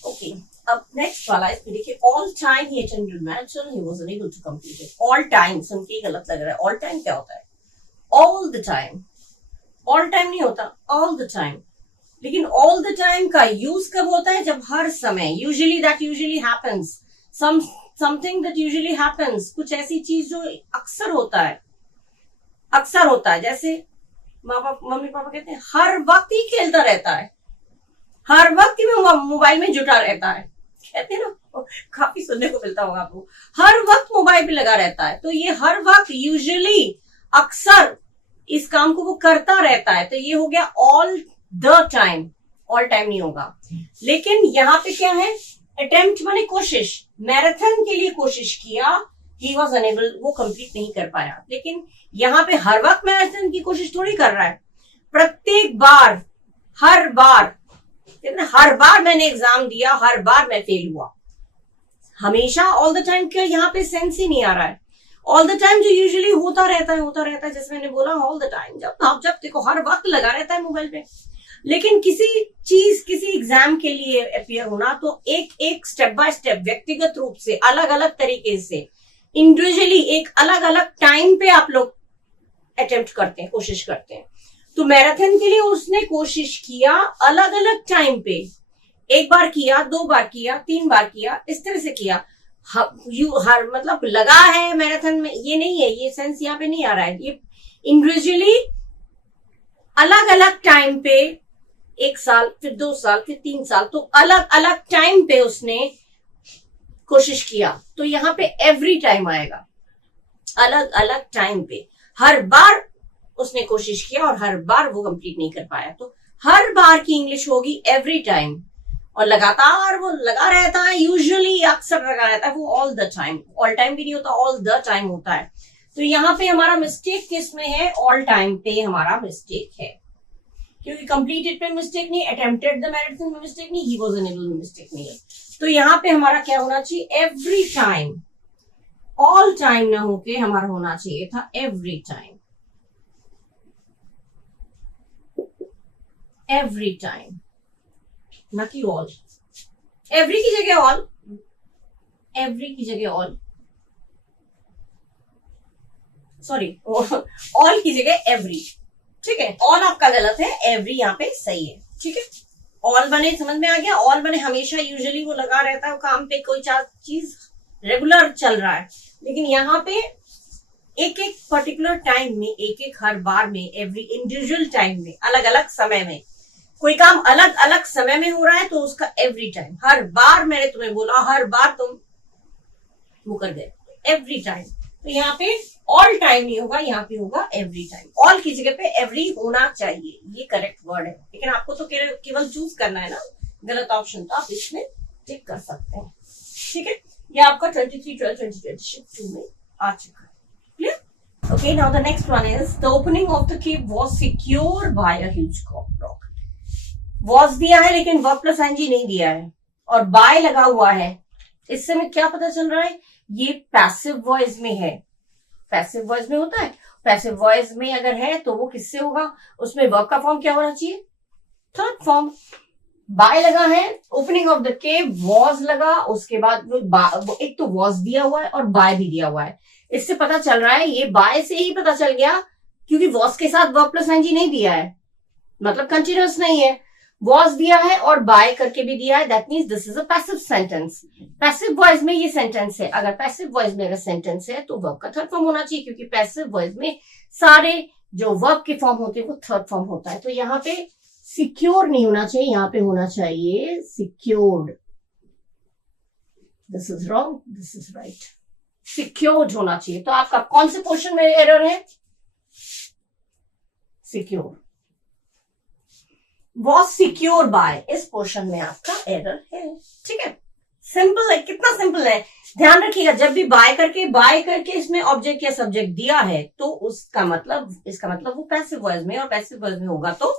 ओके, अब नेक्स्ट वाला इसमें देखिए, all time he attended marathon, he was unable to complete it. All time सुन के गलत लग रहा है। ऑल टाइम क्या होता है? All the time. All time नहीं होता, ऑल द टाइम। लेकिन ऑल द टाइम का यूज कब होता है? जब हर समय, usually that usually happens, something that usually happens, कुछ ऐसी चीज जो अक्सर होता है, अक्सर होता है। जैसे मम्मी पापा कहते हैं हर वक्त ही खेलता रहता है, हर वक्त ही मोबाइल में जुटा रहता है, कहते हैं ना, काफी सुनने को मिलता होगा आपको, हर वक्त मोबाइल पे लगा रहता है। तो ये हर वक्त, यूजुअली, अक्सर इस काम को वो करता रहता है, तो ये हो गया all the time. All time नहीं होगा। लेकिन यहाँ पे क्या है? अटेम्प्ट माने कोशिश, मैराथन के लिए कोशिश किया, ही वॉज अनेबल, वो कंप्लीट नहीं कर पाया। लेकिन यहाँ पे हर वक्त मैराथन की कोशिश थोड़ी कर रहा है, प्रत्येक बार, हर बार, हर बार मैंने एग्जाम दिया, हर बार मैं फेल हुआ। हमेशा ऑल द टाइम का यहाँ पे सेंस ही नहीं आ रहा है। ऑल द टाइम जो यूजुअली होता रहता है, जैसे मैंने बोला ऑल द टाइम, जब देखो हर वक्त लगा रहता है मोबाइल पे। लेकिन किसी चीज, किसी एग्जाम के लिए अपियर होना, तो एक एक स्टेप बाय स्टेप, व्यक्तिगत रूप से, अलग अलग तरीके से, इंडिविजुअली, एक अलग अलग टाइम पे आप लोग अटेम्प्ट करते हैं, कोशिश करते हैं। तो मैराथन के लिए उसने कोशिश किया अलग अलग टाइम पे, एक बार किया, 2 बार किया, 3 बार किया, इस तरह से किया। हर मतलब लगा है मैराथन में, ये नहीं है, ये सेंस यहाँ पे नहीं आ रहा है। ये इंडिविजुअली अलग अलग टाइम पे, 1 साल, फिर 2 साल, फिर 3 साल, तो अलग अलग टाइम पे उसने कोशिश किया। तो यहाँ पे एवरी टाइम आएगा, अलग अलग टाइम पे, हर बार उसने कोशिश किया और हर बार वो कंप्लीट नहीं कर पाया। तो हर बार की इंग्लिश होगी एवरी टाइम, और लगातार वो लगा रहता है, यूजुअली अक्सर लगा रहता है, वो all the time, all time भी नहीं होता, ऑल द टाइम होता है। तो यहाँ पे हमारा मिस्टेक किस में है? ऑल टाइम पे हमारा मिस्टेक है, क्योंकि कंप्लीटेड पे मिस्टेक नहीं, अटेम्प्टेड द मैराथन में मिस्टेक नहीं, ही वाज अनेबल में मिस्टेक नहीं है। तो यहाँ पे हमारा क्या होना चाहिए? एवरी टाइम, ऑल टाइम ना होके हमारा होना चाहिए था एवरी टाइम, एवरी टाइम, ना कि ऑल। एवरी की जगह ऑल, एवरी की जगह ऑल, सॉरी, ऑल की जगह एवरी, ठीक है। ऑल आपका गलत है, एवरी यहाँ पे सही है, ठीक है। ऑल बने, समझ में आ गया? ऑल बने हमेशा, यूजुअली वो लगा रहता है, वो काम पे कोई चीज रेगुलर चल रहा है, लेकिन यहाँ पे एक एक पर्टिकुलर टाइम में, एक एक हर बार में, एवरी इंडिविजुअल टाइम में, अलग अलग समय में, कोई काम अलग अलग समय में हो रहा है तो उसका एवरी टाइम, हर बार मैंने तुम्हें बोला, हर बार तुम वो कर गए, एवरी टाइम। तो यहाँ पे ऑल टाइम नहीं होगा, यहाँ पे होगा एवरी टाइम। ऑल की जगह पे एवरी होना चाहिए, ये करेक्ट वर्ड है, लेकिन आपको तो केवल चूज करना है ना गलत ऑप्शन, तो आप इसमें टिक कर सकते हैं, ठीक है। ये आपका 23/12/2022 में आ चुका है, clear? Okay, now the next one is the opening of the cave was secured by a huge rock. Was दिया है लेकिन वर्ब प्लस आईएनजी नहीं दिया है, और बाय लगा हुआ है। इससे में क्या पता चल रहा है? ये पैसिव वॉइस में है। पैसिव वॉइस में होता है, पैसिव वॉइस में अगर है तो वो किससे होगा? उसमें वर्ब का फॉर्म क्या होना चाहिए? Third form. बाय लगा है, opening of the cave, was लगा, उसके बाद एक तो वॉज दिया हुआ है और बाय भी दिया हुआ है। इससे पता चल रहा है, ये बाय से ही पता चल गया, क्योंकि वॉज के साथ वर्ब प्लस आईएनजी नहीं दिया है, मतलब कंटिन्यूअस नहीं है। वॉज दिया है और बाय करके भी दिया है, that means this is a passive sentence. Passive voice में ये सेंटेंस है। अगर पैसिव वॉइस में अगर सेंटेंस है तो वर्ब का थर्ड फॉर्म होना चाहिए, क्योंकि पैसिव वॉइस में सारे जो वर्ब के फॉर्म होते हैं वो थर्ड फॉर्म होता है। तो यहाँ पे सिक्योर नहीं होना चाहिए, यहाँ पे होना चाहिए secured. This is wrong, this is right. Secured होना चाहिए। तो आपका कौन से पोर्शन में एरर है? सिक्योर। वॉज सिक्योर बाय, इस पोर्शन में आपका एरर है, ठीक है। सिंपल है, कितना सिंपल है। ध्यान रखिएगा, जब भी बाय करके इसमें ऑब्जेक्ट या सब्जेक्ट दिया है तो इसका मतलब वो पैसिव वॉइस में, और पैसिव वॉइस में होगा तो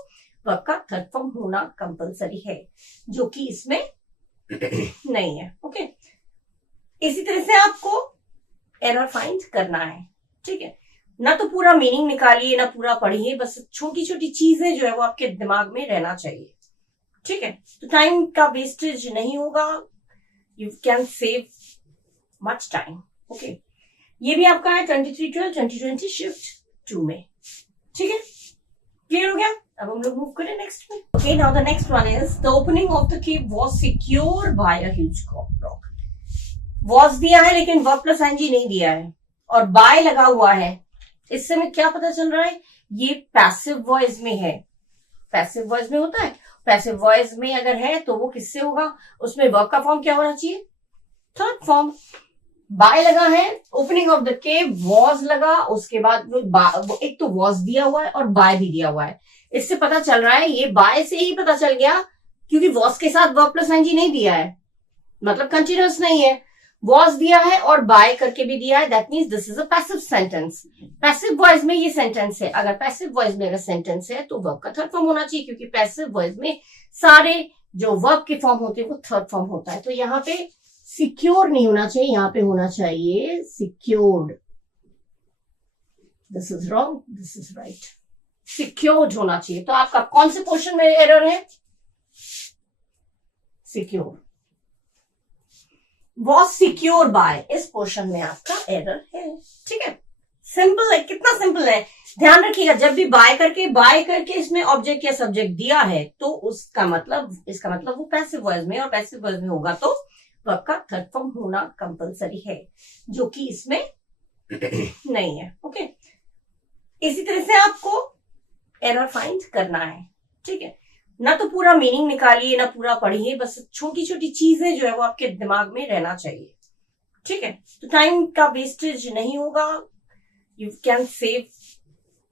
वर्ब का थर्ड फॉर्म होना कंपलसरी है, जो कि इसमें नहीं है, ओके। इसी तरह से आपको एरर फाइंड करना है, ठीक है। ना तो पूरा मीनिंग निकालिए, ना पूरा पढ़िए, बस छोटी छोटी चीजें जो है वो आपके दिमाग में रहना चाहिए, ठीक है। तो टाइम का वेस्टेज नहीं होगा, you can save much time, okay. ये भी आपका है 23/12/2020 शिफ्ट 2 में, ठीक है। क्लियर हो गया? अब हम लोग मूव करें नेक्स्ट में। Okay, now the next one is the opening of the cave was secured by a huge rock. Was दिया है लेकिन वर्ब प्लस आईएनजी नहीं दिया है, और बाय लगा हुआ है। इससे में क्या पता चल रहा है? ये पैसिव वॉइस में है। पैसिव वॉइस में होता है, पैसिव वॉइस में अगर है तो वो किससे होगा? उसमें वर्ब का फॉर्म क्या होना चाहिए? Third form. बाय लगा है, opening of the cave, was लगा, उसके बाद एक तो वॉज दिया हुआ है और बाय भी दिया हुआ है। इससे पता चल रहा है, ये बाय से ही पता चल गया, क्योंकि वॉज के साथ वर्ब प्लस आईएनजी नहीं दिया है, मतलब कंटिन्यूअस नहीं है। वॉज दिया है और बाय करके भी दिया है, that means this is a passive sentence. Passive voice में ये सेंटेंस है। अगर पैसिव वॉइस में अगर सेंटेंस है तो वर्ब का थर्ड फॉर्म होना चाहिए, क्योंकि पैसिव वॉइस में सारे जो वर्ब के फॉर्म होते हैं वो थर्ड फॉर्म होता है। तो यहाँ पे सिक्योर नहीं होना चाहिए, यहाँ पे होना चाहिए secured. This is wrong, this is right. Secured होना चाहिए। तो आपका कौन से पोर्शन में एरर है? सिक्योर। वॉज सिक्योर बाय, इस पोर्शन में आपका एरर है, ठीक है। सिंपल है, कितना सिंपल है। ध्यान रखिएगा, जब भी बाय करके इसमें ऑब्जेक्ट या सब्जेक्ट दिया है तो इसका मतलब वो पैसिव वॉइस में, और पैसिव वॉइस में होगा तो वर्ब का थर्ड फॉर्म होना कंपलसरी है, जो कि इसमें नहीं है। ओके, इसी तरह से आपको एरर फाइंड करना है, ठीक है। ना तो पूरा मीनिंग निकालिए, ना पूरा पढ़िए, बस छोटी छोटी चीजें जो है वो आपके दिमाग में रहना चाहिए, ठीक है। तो टाइम का वेस्टेज नहीं होगा, you can save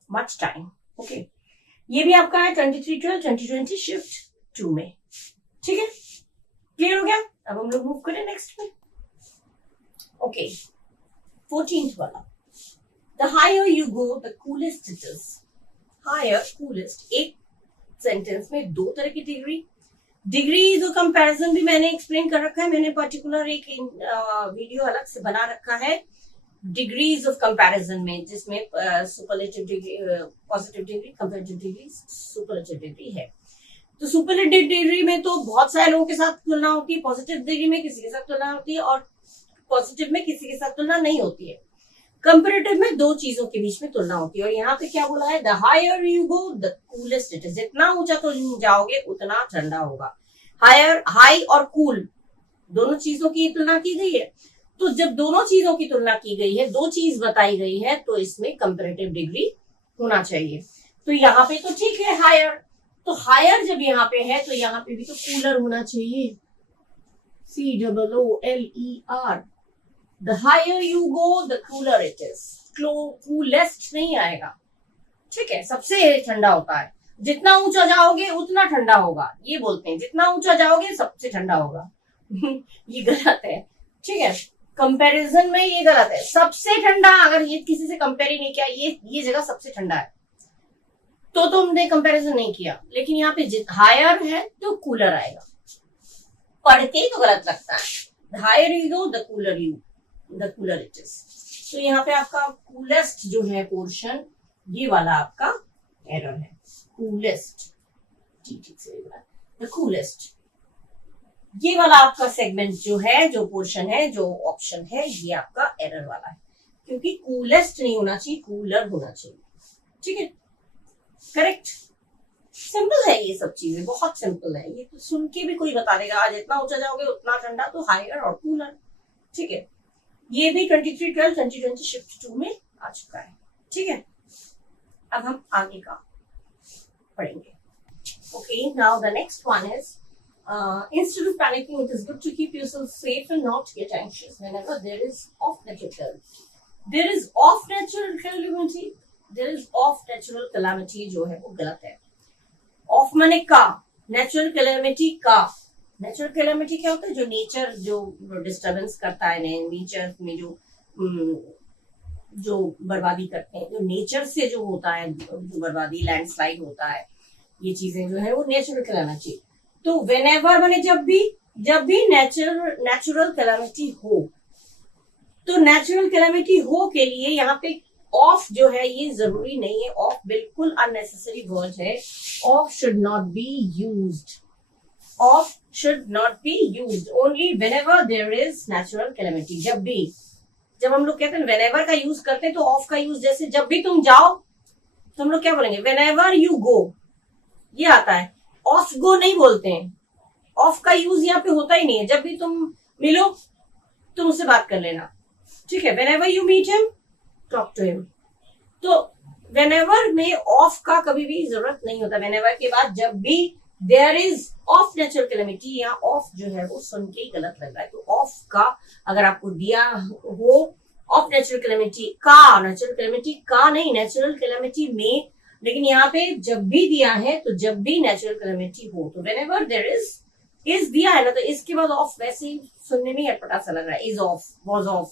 much time. Okay, ये भी आपका है 23/12 2020 शिफ्ट 2 में, ठीक है। क्लियर हो गया? अब हम लोग मूव करें नेक्स्ट में। ओके, 14th वाला, the higher you go the coolest it is. Higher, coolest, एक सेंटेंस में दो तरह की डिग्री जो कंपैरिजन भी मैंने एक्सप्लेन कर रखा है, मैंने पर्टिकुलर एक वीडियो अलग से बना रखा है डिग्रीज ऑफ कंपैरिजन में, जिसमें superlative degree, positive degree, comparative degree, superlative degree है। तो सुपरलेटिव डिग्री में तो बहुत सारे लोगों के साथ तुलना होती है, पॉजिटिव डिग्री में किसी के साथ तुलना होती है, और पॉजिटिव में किसी के साथ तुलना नहीं होती है। कंपैरेटिव में दो चीजों के बीच में तुलना होती है। और यहाँ पे क्या बोला है, the higher you go the coolest it is. जितना ऊंचा तुम जाओगे उतना ठंडा होगा। हायर, हाई और कूल दोनों चीजों की तुलना की गई है। तो जब दोनों चीजों की तुलना की गई है, दो चीज बताई गई है, तो इसमें कंपैरेटिव डिग्री होना चाहिए। तो यहाँ पे तो ठीक है हायर, तो हायर जब यहाँ पे है तो यहाँ पे भी तो कूलर होना चाहिए, COOLER। The higher you go the cooler it is. Coolest नहीं आएगा, ठीक है। सबसे ठंडा होता है, जितना ऊंचा जाओगे उतना ठंडा होगा, ये बोलते हैं, जितना ऊंचा जाओगे सबसे ठंडा होगा। ये गलत है, ठीक है। कंपैरिजन में ये गलत है। सबसे ठंडा, अगर ये किसी से कंपेयर ही नहीं किया, ये जगह सबसे ठंडा है तो तुमने कंपैरिजन नहीं किया, लेकिन यहाँ पे हायर है तो कूलर आएगा। पढ़ के तो गलत लगता है, higher you go the cooler it is. तो यहाँ पे आपका कूलेस्ट जो है पोर्शन, ये वाला आपका एरर है, कूलेस्ट, ठीक से द कूलेस्ट। ये वाला आपका सेगमेंट जो है, जो पोर्शन है, जो ऑप्शन है, ये आपका एरर वाला है, क्योंकि कूलेस्ट नहीं होना चाहिए, कूलर होना चाहिए, ठीक है। करेक्ट, सिंपल है ये सब चीजें, बहुत सिंपल है। ये तो सुन के भी कोई बता देगा, जितना ऊंचा जाओगे उतना ठंडा, तो हायर और कूलर, ठीक है। ये भी 23/12 2020 शिफ्ट 2 में आ चुका है, ठीक है। अब हम आगे का पढ़ेंगे। Okay, now the next one is instead of panicking, it is good to keep yourself safe and not get anxious whenever there is off-natural calamity. There is off-natural calamity. There is off-natural calamity जो है वो गलत है। Off माने का, natural calamity का। Natural calamity क्या होता है? जो नेचर जो डिस्टर्बेंस करता है, नेचर में जो बर्बादी करते हैं, जो नेचर से जो होता है, जो बर्बादी, लैंडस्लाइड होता है, ये चीजें जो है वो नेचुरल कैलामिटी। तो व्हेनेवर माने जब भी नेचुरल कैलामिटी हो, तो नेचुरल कैलामिटी हो के लिए यहाँ पे ऑफ जो है ये जरूरी नहीं है। ऑफ बिल्कुल अननेसेसरी वर्ड है। Of should not be used. Of should not be used only whenever there is natural calamity. जब हम लोग कहते हैं व्हेनेवर का यूज करते हैं, तो ऑफ का यूज, जैसे जब भी तुम जाओ तो हम लोग क्या बोलेंगे, व्हेनेवर यू गो, ये आता है। ऑफ गो नहीं बोलते हैं, ऑफ का यूज यहाँ पे होता ही नहीं है। जब भी तुम मिलो तुम उससे बात कर लेना, ठीक है। Whenever you meet him, talk to him. तो व्हेनेवर में ऑफ का कभी भी जरूरत नहीं होता। व्हेनेवर के बाद जब भी there is of natural calamity, यहाँ ऑफ जो है वो सुन के ही गलत लग रहा है। तो ऑफ का अगर आपको दिया हो ऑफ नेचुरल कैलामिटी का, नेचुरल कैलामिटी का नहीं, नेचुरल कैलामिटी में, लेकिन यहाँ पे जब भी दिया है तो जब भी नेचुरल कैलामिटी हो, तो व्हेनेवर देयर इज दिया है ना, तो इसके बाद ऑफ वैसे ही सुनने में अटपटा सा लग रहा है। इज ऑफ, वाज ऑफ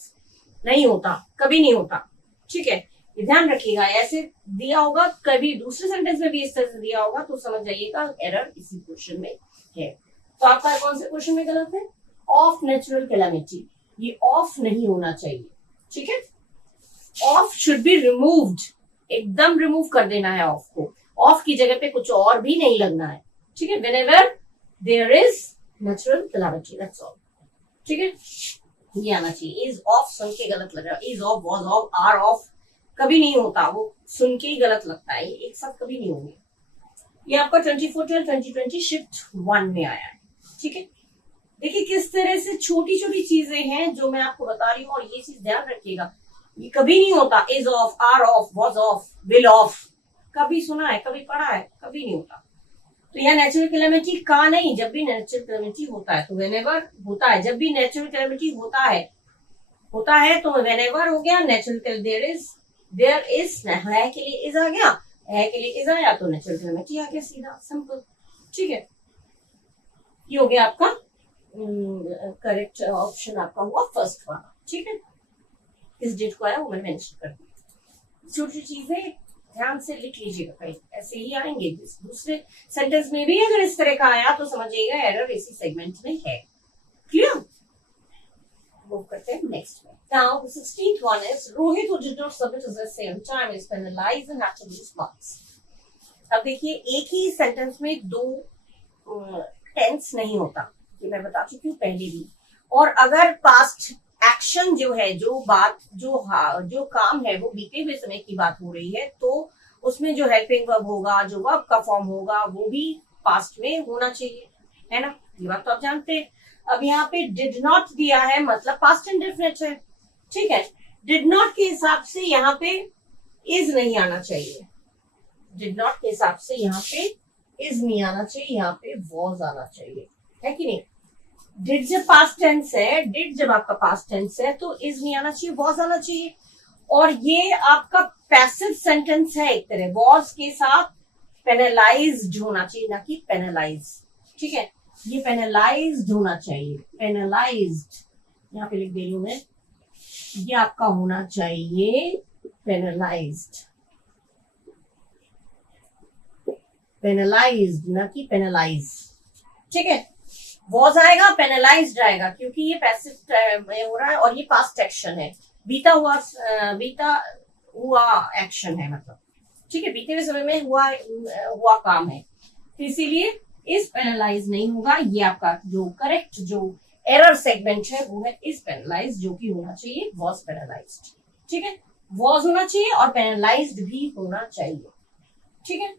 नहीं होता, कभी नहीं होता, ठीक है। ये ध्यान रखिएगा, ऐसे दिया होगा, कभी दूसरे सेंटेंस में भी इस तरह से दिया होगा तो समझ जाइएगा एरर इसी क्वेश्चन में है। तो आपका कौन से क्वेश्चन में गलत है? ऑफ नेचुरल कैलामिटी, ये ऑफ नहीं होना चाहिए, ठीक है। ऑफ शुड बी रिमूव्ड, एकदम रिमूव कर देना है ऑफ को। ऑफ की जगह पे कुछ और भी नहीं लगना है, ठीक है। Whenever there is natural calamity, that's all, ठीक है। ये आना चाहिए। इज ऑफ सुन के गलत लग रहा है। Is of, was of, are of, कभी नहीं होता, वो सुन के ही गलत लगता है, एक साथ कभी नहीं होंगे। ये आपका 24/12/2020 शिफ्ट 1 में आया है, ठीक है। देखिए किस तरह से छोटी छोटी चीजें हैं जो मैं आपको बता रही हूँ, और ये चीज ध्यान रखिएगा, ये कभी नहीं होता is of, are of, was of, will of. कभी सुना है, कभी पढ़ा है, कभी नहीं होता। तो यहाँ नेचुरल कैलेमिटी का नहीं, जब भी नेचुरल कैलेमिटी होता है तो व्हेनेवर होता है, जब भी नेचुरल कैलेमिटी होता है तो व्हेनेवर हो गया, नेचुरल देयर इज है के लिए इज आ गया, है के लिए इज आया तो नेचुरल कैलेमिटी आ गया, सीधा सिंपल, ठीक है। ये हो गया आपका करेक्ट ऑप्शन, आपका हुआ फर्स्ट वाला, ठीक है। इस डेट को आया वो मैंने मेंशन कर दिया। छोटी चीजें ध्यान से लिख लीजिएगा, कहीं ऐसे ही आएंगे। दूसरे सेंटेंस में भी अगर इस तरह का आया तो समझिएगा एरर इसी सेगमेंट में है। क्लियर? मूव करते हैं नेक्स्ट में। Now the 16th one is Rohit who did not submit his essay on time is penalized and had to lose marks. अब देखिए एक ही सेंटेंस में दो टेंस नहीं होता, ये मैं बता चुकी हूँ पहले भी। और अगर पास्ट एक्शन जो है, जो बात जो काम है वो बीते हुए समय की बात हो रही है, तो उसमें जो हेल्पिंग वर्ब होगा, जो वर्ब का फॉर्म होगा वो भी पास्ट में होना चाहिए, है ना, ये बात तो आप जानते हैं। अब यहाँ पे डिड नॉट दिया है मतलब पास्ट इंडेफिनिट है, ठीक है। डिड नॉट के हिसाब से यहाँ पे इज नहीं आना चाहिए, डिड नॉट के हिसाब से यहाँ पे इज नहीं आना चाहिए, यहाँ पे वॉज आना चाहिए, है कि नहीं। डिड जब पास्ट टेंस है, डिड जब आपका पास्ट टेंस है तो इज नहीं आना चाहिए, वॉज आना चाहिए। और ये आपका पैसिव सेंटेंस है एक तरह, वॉज के साथ पेनलाइज्ड होना चाहिए, ना कि पेनलाइज, ठीक है। ये पेनलाइज्ड होना चाहिए, पेनलाइज्ड यहाँ पे लिख दे रही हूं मैं, ये आपका होना चाहिए पेनलाइज्ड, पेनलाइज्ड ना कि पेनलाइज, ठीक है। वॉज आएगा, पेनलाइज्ड आएगा, क्योंकि ये पैसिव हो रहा है और ये पास्ट एक्शन है, बीता हुआ एक्शन है, मतलब ठीक है, बीते हुए समय में हुआ काम है, तो इसीलिए इस पेनलाइज नहीं होगा। ये आपका जो करेक्ट जो एरर सेगमेंट है वो है इस पेनलाइज, जो कि होना चाहिए वॉज पेनलाइज्ड, ठीक है। वॉज होना चाहिए और पेनलाइज्ड भी होना चाहिए, ठीक है।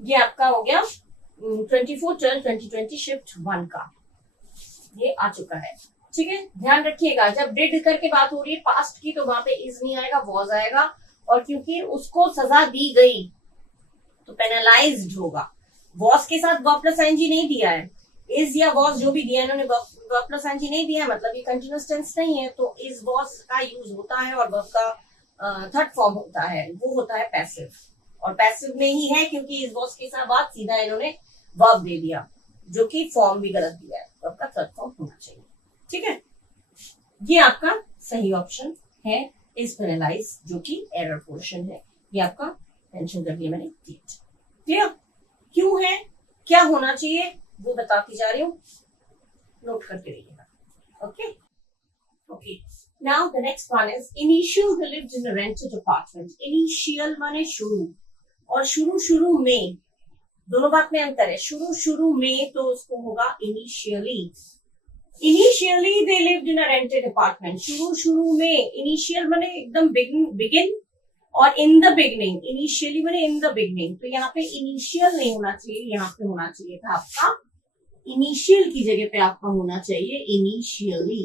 ये आपका हो गया 24/12/2020 शिफ्ट 1 का, ये आ चुका है, ठीक है। ध्यान रखिएगा जब डिड करके बात हो रही है पास्ट की तो वहां पे इज नहीं आएगा, वॉज आएगा, और क्योंकि उसको सजा दी गई तो पेनलाइज्ड होगा। वॉज के साथ वर्ब प्लस आईएनजी नहीं दिया है, इज या वॉज जो भी दिया इन्होंने वर्ब प्लस आईएनजी नहीं दिया है, मतलब ये कंटिन्यूअस टेंस नहीं है, तो इज वॉज का यूज होता है और वर्ब का थर्ड फॉर्म होता है, वो होता है पैसिव, और पैसिव में ही है क्योंकि इज वॉज के साथ बात सीधा इन्होंने वर्ब दे दिया, जो कि फॉर्म भी गलत दिया है, वर्ब का थर्ड फॉर्म होना चाहिए, ठीक है। ये आपका सही ऑप्शन है इज पेनलाइज, जो कि एरर पोर्शन है, ये आपका मेंशन कर दिया मैंने, क्लियर। क्यों है, क्या होना चाहिए वो बताती जा रही हूँ, नोट करके रहिएगा, okay okay. Now the next one is initial he lived in a rented apartment. Initial माने शुरू, और शुरू में दोनों बात में अंतर है, शुरू में तो उसको होगा initially, initially they lived in a rented apartment, शुरू में, इनिशियल माने एकदम बिगिन और इन द बिगनिंग, इनिशियली माने इन द बिगनिंग, तो यहाँ पे इनिशियल नहीं होना चाहिए, यहाँ पे होना चाहिए था आपका इनिशियल की जगह पे आपका होना चाहिए इनिशियली,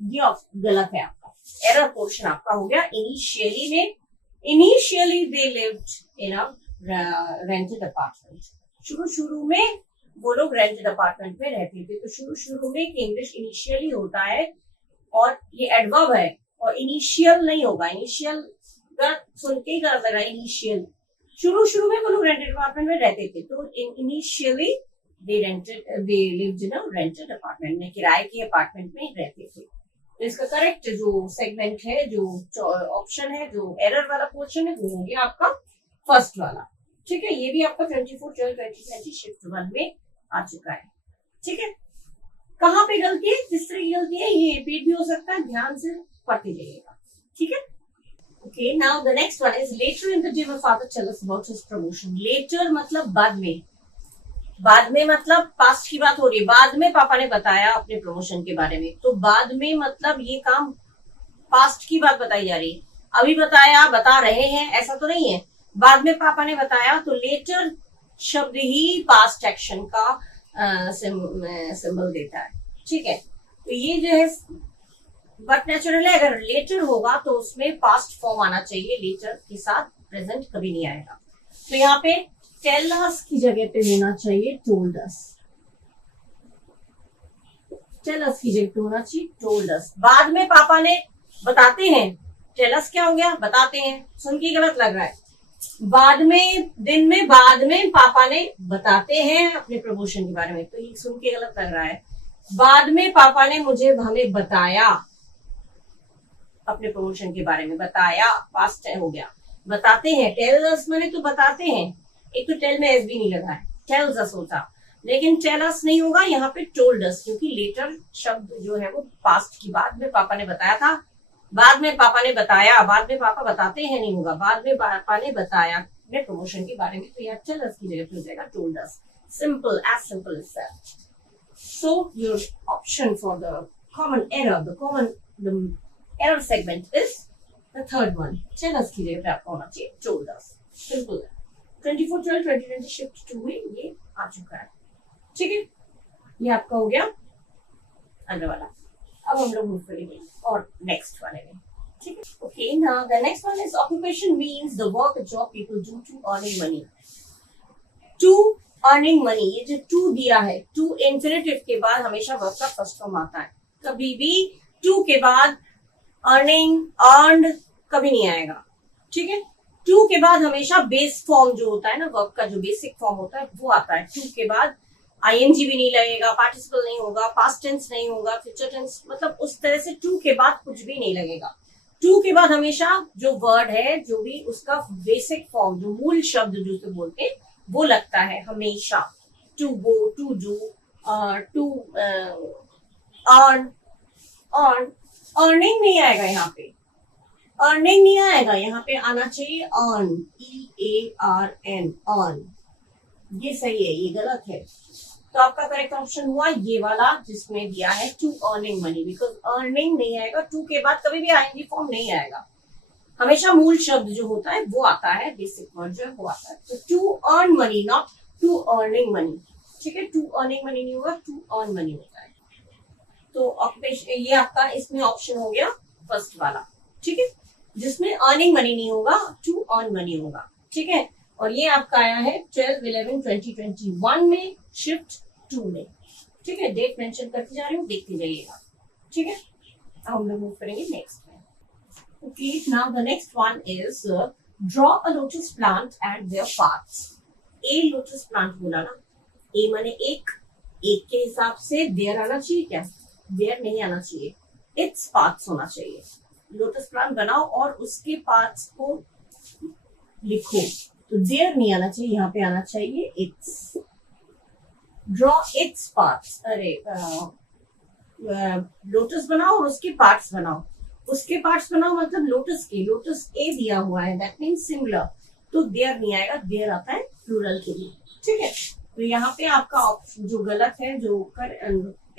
ये गलत है आपका, एरर पोर्शन आपका हो गया इनिशियली में। Initially they lived in a rented apartment, शुरू में वो लोग रेंटेड अपार्टमेंट में रहते थे, तो शुरू में इंग्लिश इनिशियली होता है और ये एडवर्ब है, और इनिशियल नहीं होगा, इनिशियल सुन के ही गलत लगा, इनिशियल शुरू में वो लोग रेंटेड अपार्टमेंट में रहते थे, तो initially they lived in a rented apartment में, किराए के अपार्टमेंट में रहते थे। तो इसका करेक्ट जो सेगमेंट है, जो ऑप्शन है, जो एरर वाला पोर्शन है, वो हो गया आपका फर्स्ट वाला, ठीक है। ये भी आपका 24/12/2020 शिफ्ट 1 में आ चुका है, ठीक है। कहाँ पे गलती है, किस तरह की गलती है, ये रिपीट भी हो सकता है, ध्यान से पढ़ते जाइएगा, ठीक है। Okay, now the next one is later in the day my father tell us about his promotion. Later मतलब बाद में, बाद में मतलब पास्ट की बात हो रही है, बाद में पापा ने बताया अपने प्रमोशन के बारे में, तो बाद में मतलब ये काम पास्ट की बात बताई जा रही है। अभी बताया, बता रहे हैं, ऐसा तो नहीं है। बाद में पापा ने बताया, तो लेटर शब्द ही पास्ट एक्शन का सिंबल देता है। ठीक है, तो ये जो है बट नेचुरल है, अगर लेटर होगा तो उसमें पास्ट फॉर्म आना चाहिए, लेटर के साथ प्रेजेंट कभी नहीं आएगा। तो यहाँ पे टेल अस की जगह पे होना चाहिए टोल्ड अस। टेल अस की जगह पे होना चाहिए टोल्ड अस। बाद में पापा ने बताते हैं, टेल अस क्या हो गया, बताते हैं, सुन के गलत लग रहा है। बाद में, दिन में, बाद में पापा ने बताते हैं अपने प्रमोशन के बारे में, तो ये सुन के गलत लग रहा है। बाद में पापा ने हमें बताया अपने प्रमोशन के बारे में, बताया पास्ट हो गया। बताते हैं, टेल अस मैंने तो बताते हैं, एक तो टेल में एस भी नहीं लगा है, टेल्स अस होता, लेकिन टेल अस नहीं होगा, यहाँ पे टोल्ड अस, क्योंकि लेटर शब्द जो है वो पास्ट की, बाद में पापा ने बताया था, बाद में पापा ने बताया, बाद में पापा बताते हैं नहीं होगा, बाद में पापा ने बताया अपने प्रमोशन के बारे में, तो यहाँ टेल अस की जगह पे हो जाएगा told us. Simple as that. So your option for the common error, the error segment is the third one. Tell us की जगह पे आपका होना चाहिए told us. Simple है। 24/12/2020 shift 2 में ये आ चुका है। ठीक है, ये आपका हो गया अंदर वाला। अब हम लोग मूव करेंगे और नेक्स्ट वाले में। ठीक है, okay, now the next one is occupation means the work or job people do to earning money. To earning money, ये जो टू दिया है, टू इंफिनिटिव के बाद हमेशा वर्ब का फर्स्ट फॉर्म आता है, कभी भी टू के बाद अर्निंग, अर्नड कभी नहीं आएगा। ठीक है, टू के बाद हमेशा बेस फॉर्म जो होता है ना, वर्ब का जो बेसिक फॉर्म होता है वो आता है। टू के बाद आईएनजी भी नहीं लगेगा, पार्टिसिपल नहीं होगा, पास्ट टेंस नहीं होगा, फ्यूचर टेंस, मतलब उस तरह से टू के बाद कुछ भी नहीं लगेगा। टू के बाद हमेशा जो वर्ड है, जो भी उसका बेसिक फॉर्म, जो मूल शब्द जो बोलते हैं वो लगता है हमेशा। To go, to do, to earn, earning नहीं आएगा यहाँ पे, अर्निंग नहीं आएगा, यहाँ पे आना चाहिए अर्न, EARN, अर्न। ये सही है, ये गलत है, तो आपका करेक्ट ऑप्शन हुआ ये वाला जिसमें दिया है to earning money, because earning नहीं आएगा, टू के बाद कभी भी आईएनजी फॉर्म नहीं आएगा, हमेशा मूल शब्द जो होता है वो आता है, बेसिक वर्ड जो है वो आता है। तो to earn money, not to earning money. ठीक है, टू अर्निंग मनी नहीं होगा, टू अर्न मनी होता है। तो ऑक्यूपेशन, ये आपका इसमें ऑप्शन हो गया फर्स्ट वाला। ठीक है, जिसमें अर्निंग मनी नहीं होगा, टू अर्न मनी होगा। ठीक है, और ये आपका आया है 12/11/2021 में शिफ्ट 2 में। ठीक है, डेट मेंशन करती जा रही हूँ, देखते जाइएगा। ठीक है, अब हम लोग मूव करेंगे नेक्स्ट में। Okay, now the next one is draw a lotus plant and their parts. A lotus plant बोला ना, A माने एक, एक के हिसाब से देयर आना चाहिए क्या? देयर नहीं आना चाहिए, इट्स पार्ट्स होना चाहिए। लोटस प्लांट बनाओ और उसके पार्ट्स को लिखो, तो देयर नहीं आना चाहिए, यहाँ पे आना चाहिए इट्स। ड्रॉ इट्स पार्ट्स, अरे लोटस बनाओ और उसके पार्ट्स बनाओ, उसके पार्ट्स बनाओ मतलब लोटस के, लोटस ए दिया हुआ है, दैट मीन्स सिंगुलर, तो देयर नहीं आएगा, देयर आता है प्लूरल के लिए। ठीक है, तो यहाँ पे आपका ऑप्शन जो गलत है, जो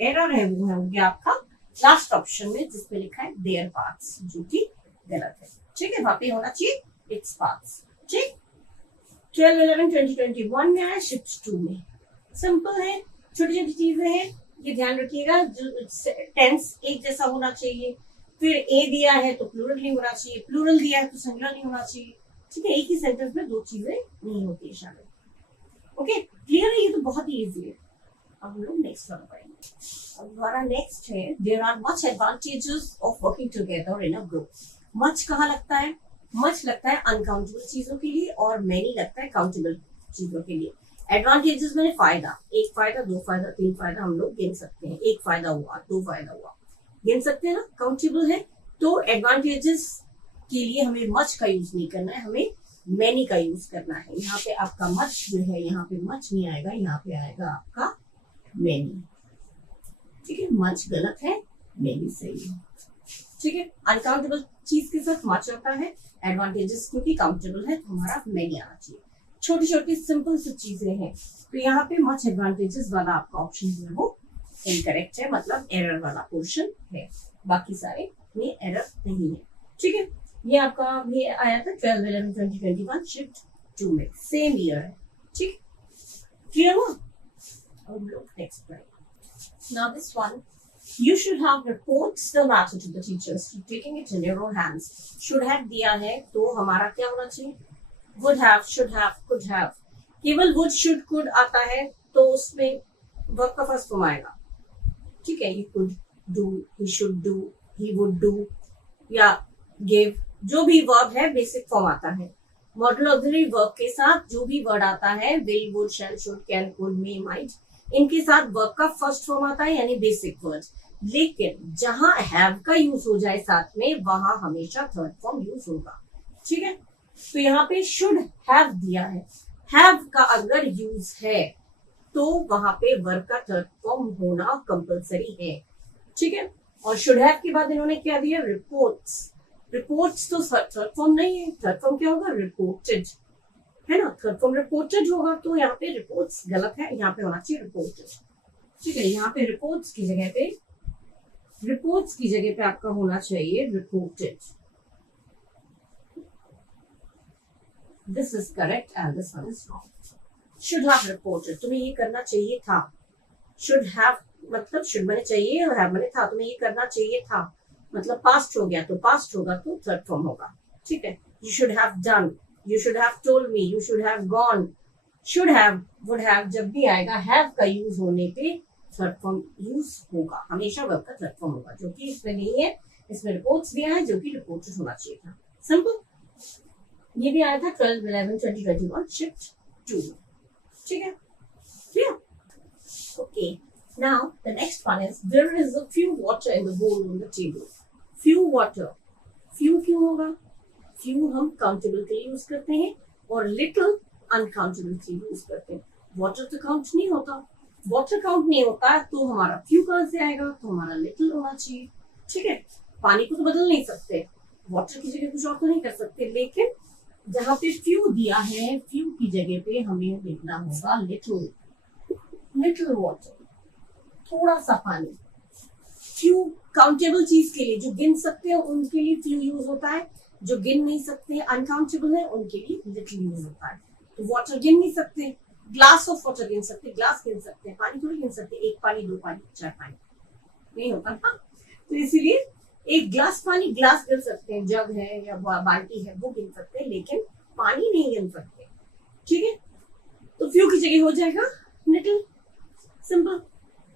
एरर है, वो है गया आपका लास्ट ऑप्शन में जिसमें लिखा है देयर पार्ट्स, जो कि गलत है। ठीक है, वहां पे होना चाहिए इट्स पार्ट्स। ठीक, 12/11/2021 में आया, शिफ्ट 2 में। सिंपल है, छोटी छोटी चीजें हैं, ये ध्यान रखिएगा। टेंस एक जैसा होना चाहिए, फिर ए दिया है तो प्लूरल नहीं होना चाहिए, प्लूरल दिया है तो सिंगुलर नहीं होना चाहिए। ठीक है, एक ही सेंटेंस में दो चीजें नहीं होती है शामिल। ओके, क्लियर है, ये तो बहुत ही इजी है। अब हम लोग नेक्स्ट वाला पढ़ेंगे। अब हमारा नेक्स्ट है, there are much advantages of working together in a group. Much कहाँ लगता है? मच लगता है अनकाउंटेबल चीजों के लिए और मैनी लगता है काउंटेबल चीजों के लिए। एडवांटेजेस मैंने फायदा, एक फायदा, दो फायदा, तीन फायदा हम लोग गिन सकते हैं। एक फायदा हुआ, दो फायदा हुआ, गिन सकते हैं ना, काउंटेबल है। तो एडवांटेजेस के लिए हमें मच का यूज नहीं करना है, हमें मैनी का यूज करना है। यहाँ पे आपका मच जो है, यहाँ पे मच नहीं आएगा, यहाँ पे आएगा आपका मैनी। ठीक है, मच गलत है, मैनी सही है। ठीक है, अनकाउंटेबल चीज के साथ मच आता है, एडवांटेजेस क्योंकि काउंटेबल है तो हमारा मैनी आना चाहिए। छोटी छोटी सिंपल सी चीजें हैं। तो यहाँ पे मच एडवांटेजेस वाला आपका ऑप्शन जो है वो इनकरेक्ट है, मतलब एरर वाला पोर्शन है, बाकी सारे में एरर नहीं है। ठीक है, ये आपका ये आया था 12/11/2021 शिफ्ट 2 में, सेम ईयर है। ठीक, क्लियर हुआ? और लोग नेक्स्ट पढ़ेंगे। Now this one, you should have reports the matter to the teachers, taking it in your own hands. should have दिया है तो हमारा क्या होना चाहिए? would have, should have, could have। केवल would, should, could आता है तो उसमें वर्ब का फर्स्ट फॉर्म आएगा। ठीक है, he could do, he should do, he would do या give, जो भी वर्ब है बेसिक फॉर्म आता है। मॉडल ऑक्सिलरी वर्ब के साथ जो भी वर्ड आता है, will, would, shall, should, can, could, may, might, इनके साथ वर्ब का फर्स्ट फॉर्म आता है यानी बेसिक वर्ड। लेकिन जहां हैव का यूज हो जाए साथ में, वहां हमेशा थर्ड फॉर्म यूज होगा। ठीक है, तो यहाँ पे शुड हैव दिया है, हैव का अगर यूज है तो वहां पे वर्ब का थर्ड फॉर्म होना कंपलसरी है। ठीक है, और शुड हैव के बाद इन्होंने क्या दिया? रिपोर्ट्स। रिपोर्ट्स तो थर्ड फॉर्म नहीं है, थर्ड फॉर्म क्या होगा? रिपोर्टेड, है ना, थर्ड फॉर्म रिपोर्टेड होगा, तो यहाँ पे रिपोर्ट्स गलत है, यहाँ पे होना चाहिए रिपोर्टेड। ठीक है, यहाँ पे रिपोर्ट्स की जगह पे आपका होना चाहिए reported. This is correct and this one is wrong. Should have reported, तुम्हें ये करना चाहिए था। शुड हैव मतलब शुड मैंने चाहिए और हैव मैंने था, तुम्हें ये करना चाहिए था मतलब पास्ट हो गया, तो पास्ट होगा तो थर्ड फॉर्म होगा। ठीक है, you should have done, you should have told me, you should have gone, should have, would have जब भी आएगा have का यूज होने पे थर्ड फॉर्म यूज होगा, हमेशा वर्ब का थर्ड फॉर्म होगा, जो कि इसमें नहीं है। इसमें रिपोर्ट्स दिया है जो कि रिपोर्टेड होना चाहिए था। सिंपल, ये भी आया था 12/11/2021 शिफ्ट 2। ठीक है, clear? Okay, now the next one is there is a few water in the bowl on the table. Few water, few क्यों होगा? फ्यू हम काउंटेबल के लिए यूज करते हैं और लिटिल अनकाउंटेबल के लिए यूज करते हैं। वाटर तो काउंट नहीं होता, वाटर काउंट नहीं होता तो हमारा फ्यू कहां से आएगा? तो हमारा लिटिल होना चाहिए। ठीक है, पानी को तो बदल नहीं सकते, वाटर की जगह कुछ और तो नहीं कर सकते, लेकिन जहां पे फ्यू दिया है, फ्यू की जगह पे हमें लिखना होगा लिटिल, लिटिल वाटर, थोड़ा सा पानी। फ्यू काउंटेबल चीज के लिए, जो गिन सकते हैं उनके लिए फ्यू यूज होता है, जो गिन नहीं सकते, अनकाउंटेबल है, उनके लिए लिटिल यूज होता है। तो वाटर गिन नहीं सकते, ग्लास ऑफ वाटर गिन सकते, ग्लास गिन सकते हैं, पानी थोड़ी गिन सकते, एक पानी, दो पानी, चार पानी नहीं होता ना। तो इसीलिए एक ग्लास पानी, ग्लास गिन सकते हैं, जग है या बाल्टी है वो गिन सकते हैं, लेकिन पानी नहीं गिन सकते। ठीक है, तो फ्यू की जगह हो जाएगा लिटिल, सिंपल।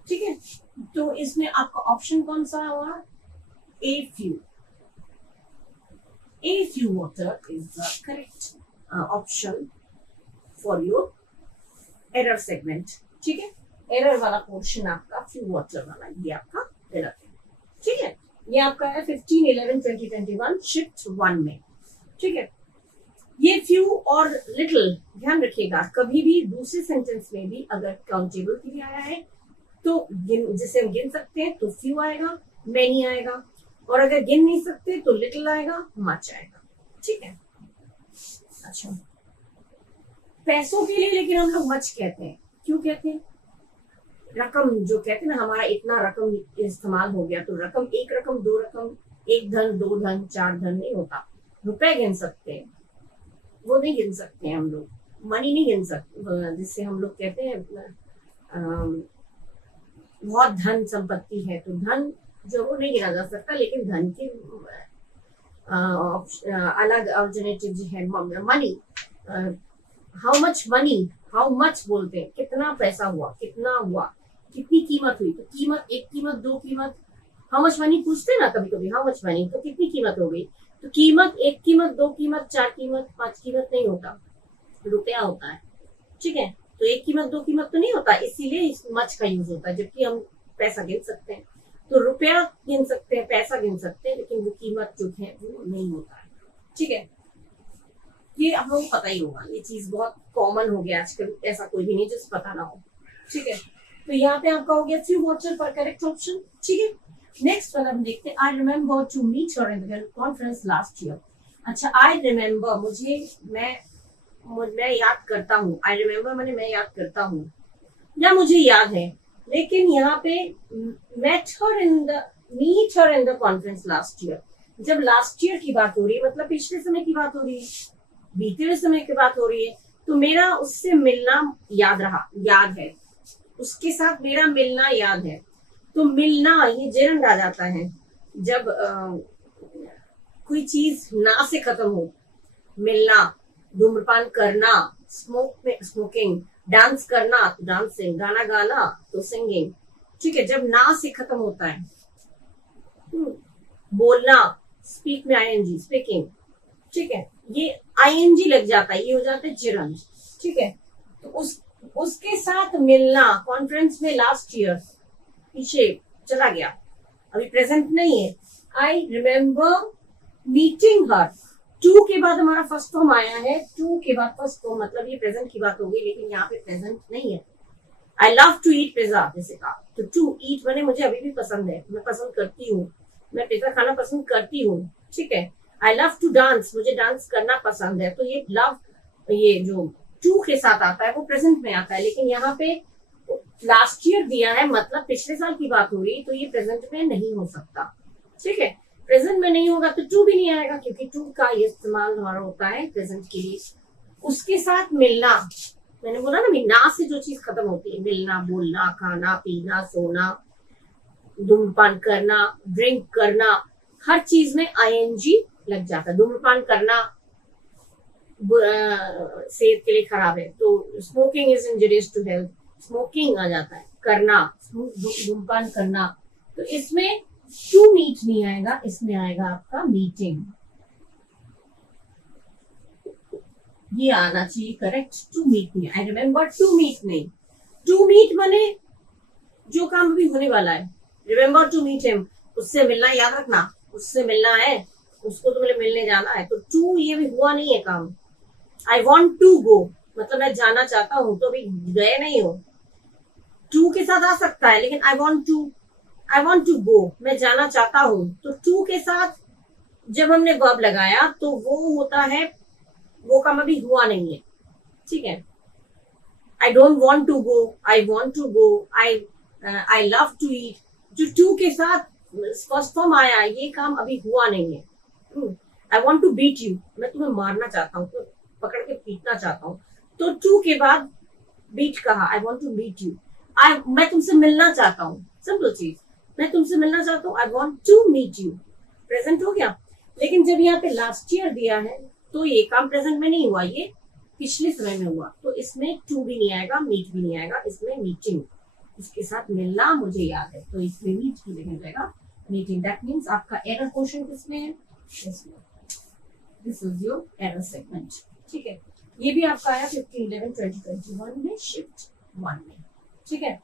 ठीक है, तो इसमें आपका ऑप्शन कौन सा हुआ? A few. A few water is the correct option for your error segment। ठीक है, एरर वाला पोर्शन आपका फ्यू वाटर वाला, ये आपका गलत है। ठीक है, ये आपका है 15/11/2021 शिफ्ट 1 में। ठीक है, ये फ्यू और लिटिल ध्यान रखिएगा, कभी भी दूसरे सेंटेंस में भी अगर काउंटेबल के लिए आया है तो जिसे हम गिन सकते हैं तो फ्यू आएगा, मैनी आएगा, और अगर गिन नहीं सकते तो लिटिल आएगा, मच आएगा। ठीक है, अच्छा, पैसों के लिए लेकिन हम लोग मच कहते हैं, क्यों कहते हैं? रकम जो कहते हैं ना, हमारा इतना रकम इस्तेमाल हो गया, तो रकम, एक रकम, दो रकम, एक धन, दो धन, चार धन नहीं होता। रुपए गिन सकते हैं, वो नहीं गिन सकते हैं हम लोग, मनी नहीं गिन सकते, जिससे हम लोग कहते हैं बहुत धन संपत्ति है, तो धन जो वो नहीं गिना जा सकता, लेकिन धन के अलग अल्टरनेटिव जो है money. How much money, how much बोलते हैं, कितना पैसा हुआ, कितना हुआ, कितनी कीमत हुई, तो कीमत, एक कीमत, दो कीमत, हाउ मच मनी पूछते ना कभी कभी, हाउ मच मनी, तो कितनी कीमत हो गई, तो कीमत, एक कीमत, दो कीमत, चार कीमत, पांच कीमत नहीं होता, रुपया होता है। ठीक है, तो एक कीमत, दो कीमत तो नहीं होता, इसीलिए मच का यूज होता है, जबकि हम पैसा गिन सकते हैं, तो रुपया गिन सकते हैं, पैसा गिन सकते हैं, लेकिन वो कीमत जो है वो नहीं होता है। ठीक है, ये आप लोगों को पता ही होगा, ये चीज बहुत कॉमन हो गया आजकल, ऐसा कोई भी नहीं जिसे पता ना हो। ठीक है, तो यहाँ पे आपका हो गया फ्यू वाटर पर करेक्ट ऑप्शन। ठीक है, नेक्स्ट वाला हम देखते हैं। I remember to meet your in the conference last year. अच्छा, आई रिमेम्बर, मुझे, मैं मैं याद करता हूँ, आई रिमेम्बर मैंने मैं याद करता हूँ या मुझे याद है, लेकिन यहाँ पे meet her in the conference last year. जब लास्ट ईयर की बात हो रही है मतलब पिछले समय की बात हो रही है, बीते हुए समय की बात हो रही है, तो मेरा उससे मिलना याद है, उसके साथ मेरा मिलना याद है। तो मिलना ये जेरंड आ जाता है जब कोई चीज ना से खत्म हो। मिलना, धूम्रपान करना, स्मोकिंग, डांस करना तो डांसिंग, गाना गाना तो सिंगिंग। ठीक है, जब ना से खत्म होता है। बोलना, स्पीक में आईएनजी, स्पीकिंग। ठीक है, ये आईएनजी लग जाता है, ये हो जाता है जिरंज। ठीक है, तो उसके साथ मिलना कॉन्फ्रेंस में लास्ट ईयर पीछे चला गया, अभी प्रेजेंट नहीं है। I remember meeting her. To के बाद हमारा फर्स्ट फॉर्म आया है, टू के बाद फर्स्ट फॉर्म, मतलब ये प्रेजेंट की बात होगी, लेकिन यहाँ पे प्रेजेंट नहीं है। I love to eat pizza, जैसे कहा, तो टू ईट मैंने मुझे अभी भी पसंद है, मैं पसंद करती हूँ, मैं पिज्जा खाना पसंद करती हूँ। ठीक है, आई लव टू डांस, मुझे डांस करना पसंद है। तो ये लव, ये जो टू के साथ आता है वो प्रेजेंट में आता है, लेकिन यहाँ पे लास्ट ईयर दिया है, मतलब पिछले साल की बात हो रही, तो ये प्रेजेंट में नहीं हो सकता। ठीक है, प्रेजेंट में नहीं होगा तो टू भी नहीं आएगा, क्योंकि टू का ये इस्तेमाल हमारा होता है प्रेजेंट के लिए। उसके साथ मिलना, मैंने बोला ना से जो चीज खत्म होती है, मिलना, बोलना, खाना, पीना, सोना, धूम्रपान करना, ड्रिंक करना, हर चीज में आईएनजी लग जाता है। धूम्रपान करना सेहत के लिए खराब है, तो smoking is injurious to health, smoking आ जाता है, करना, धूम्रपान करना। तो इसमें टू मीट नहीं आएगा, इसमें आएगा आपका मीटिंग। ये आना चाहिए करेक्ट, टू मीट नहीं। आई रिमेम्बर टू मीट नहीं, टू मीट माने जो काम अभी होने वाला है। रिमेम्बर टू मीट हिम, उससे मिलना, याद रखना, उससे मिलना है, उसको तो मुझे मिलने जाना है। तो टू ये भी हुआ नहीं है काम। आई वॉन्ट टू गो, मतलब मैं जाना चाहता हूँ, तो अभी गए नहीं हो। टू के साथ आ सकता है, लेकिन आई वॉन्ट टू गो, मैं जाना चाहता हूँ। तो टू के साथ जब हमने वर्ब लगाया तो वो होता है, वो काम अभी हुआ नहीं है। ठीक है, I don't want to go, I want to go, I love to eat. जो टू के साथ फर्स्ट फॉर्म आया, ये काम अभी हुआ नहीं है। I want to beat you, मैं तुम्हें मारना चाहता हूँ, तो पकड़ के पीटना चाहता हूँ। तो टू के बाद बीट कहा, I want to beat you. मैं तुमसे मिलना चाहता हूँ, सिंपल चीज, मैं तुमसे मिलना चाहता हूँ, I want to meet you. Present हो गया। लेकिन जब यहाँ पे लास्ट ईयर दिया है तो ये काम प्रेजेंट में नहीं हुआ, ये पिछले समय में हुआ, तो इसमें टू भी नहीं आएगा, मीट भी नहीं आएगा, इसमें मीटिंग, इसके साथ मिलना मुझे याद है, तो इसमें मीट की जगह जाएगा मीटिंग। दैट मीन्स आपका एरर क्वेश्चन किसमें है, इसमें। This is your error segment. ठीक है, ये भी आपका आया 15/11/2021 में, शिफ्ट 1 में। ठीक है,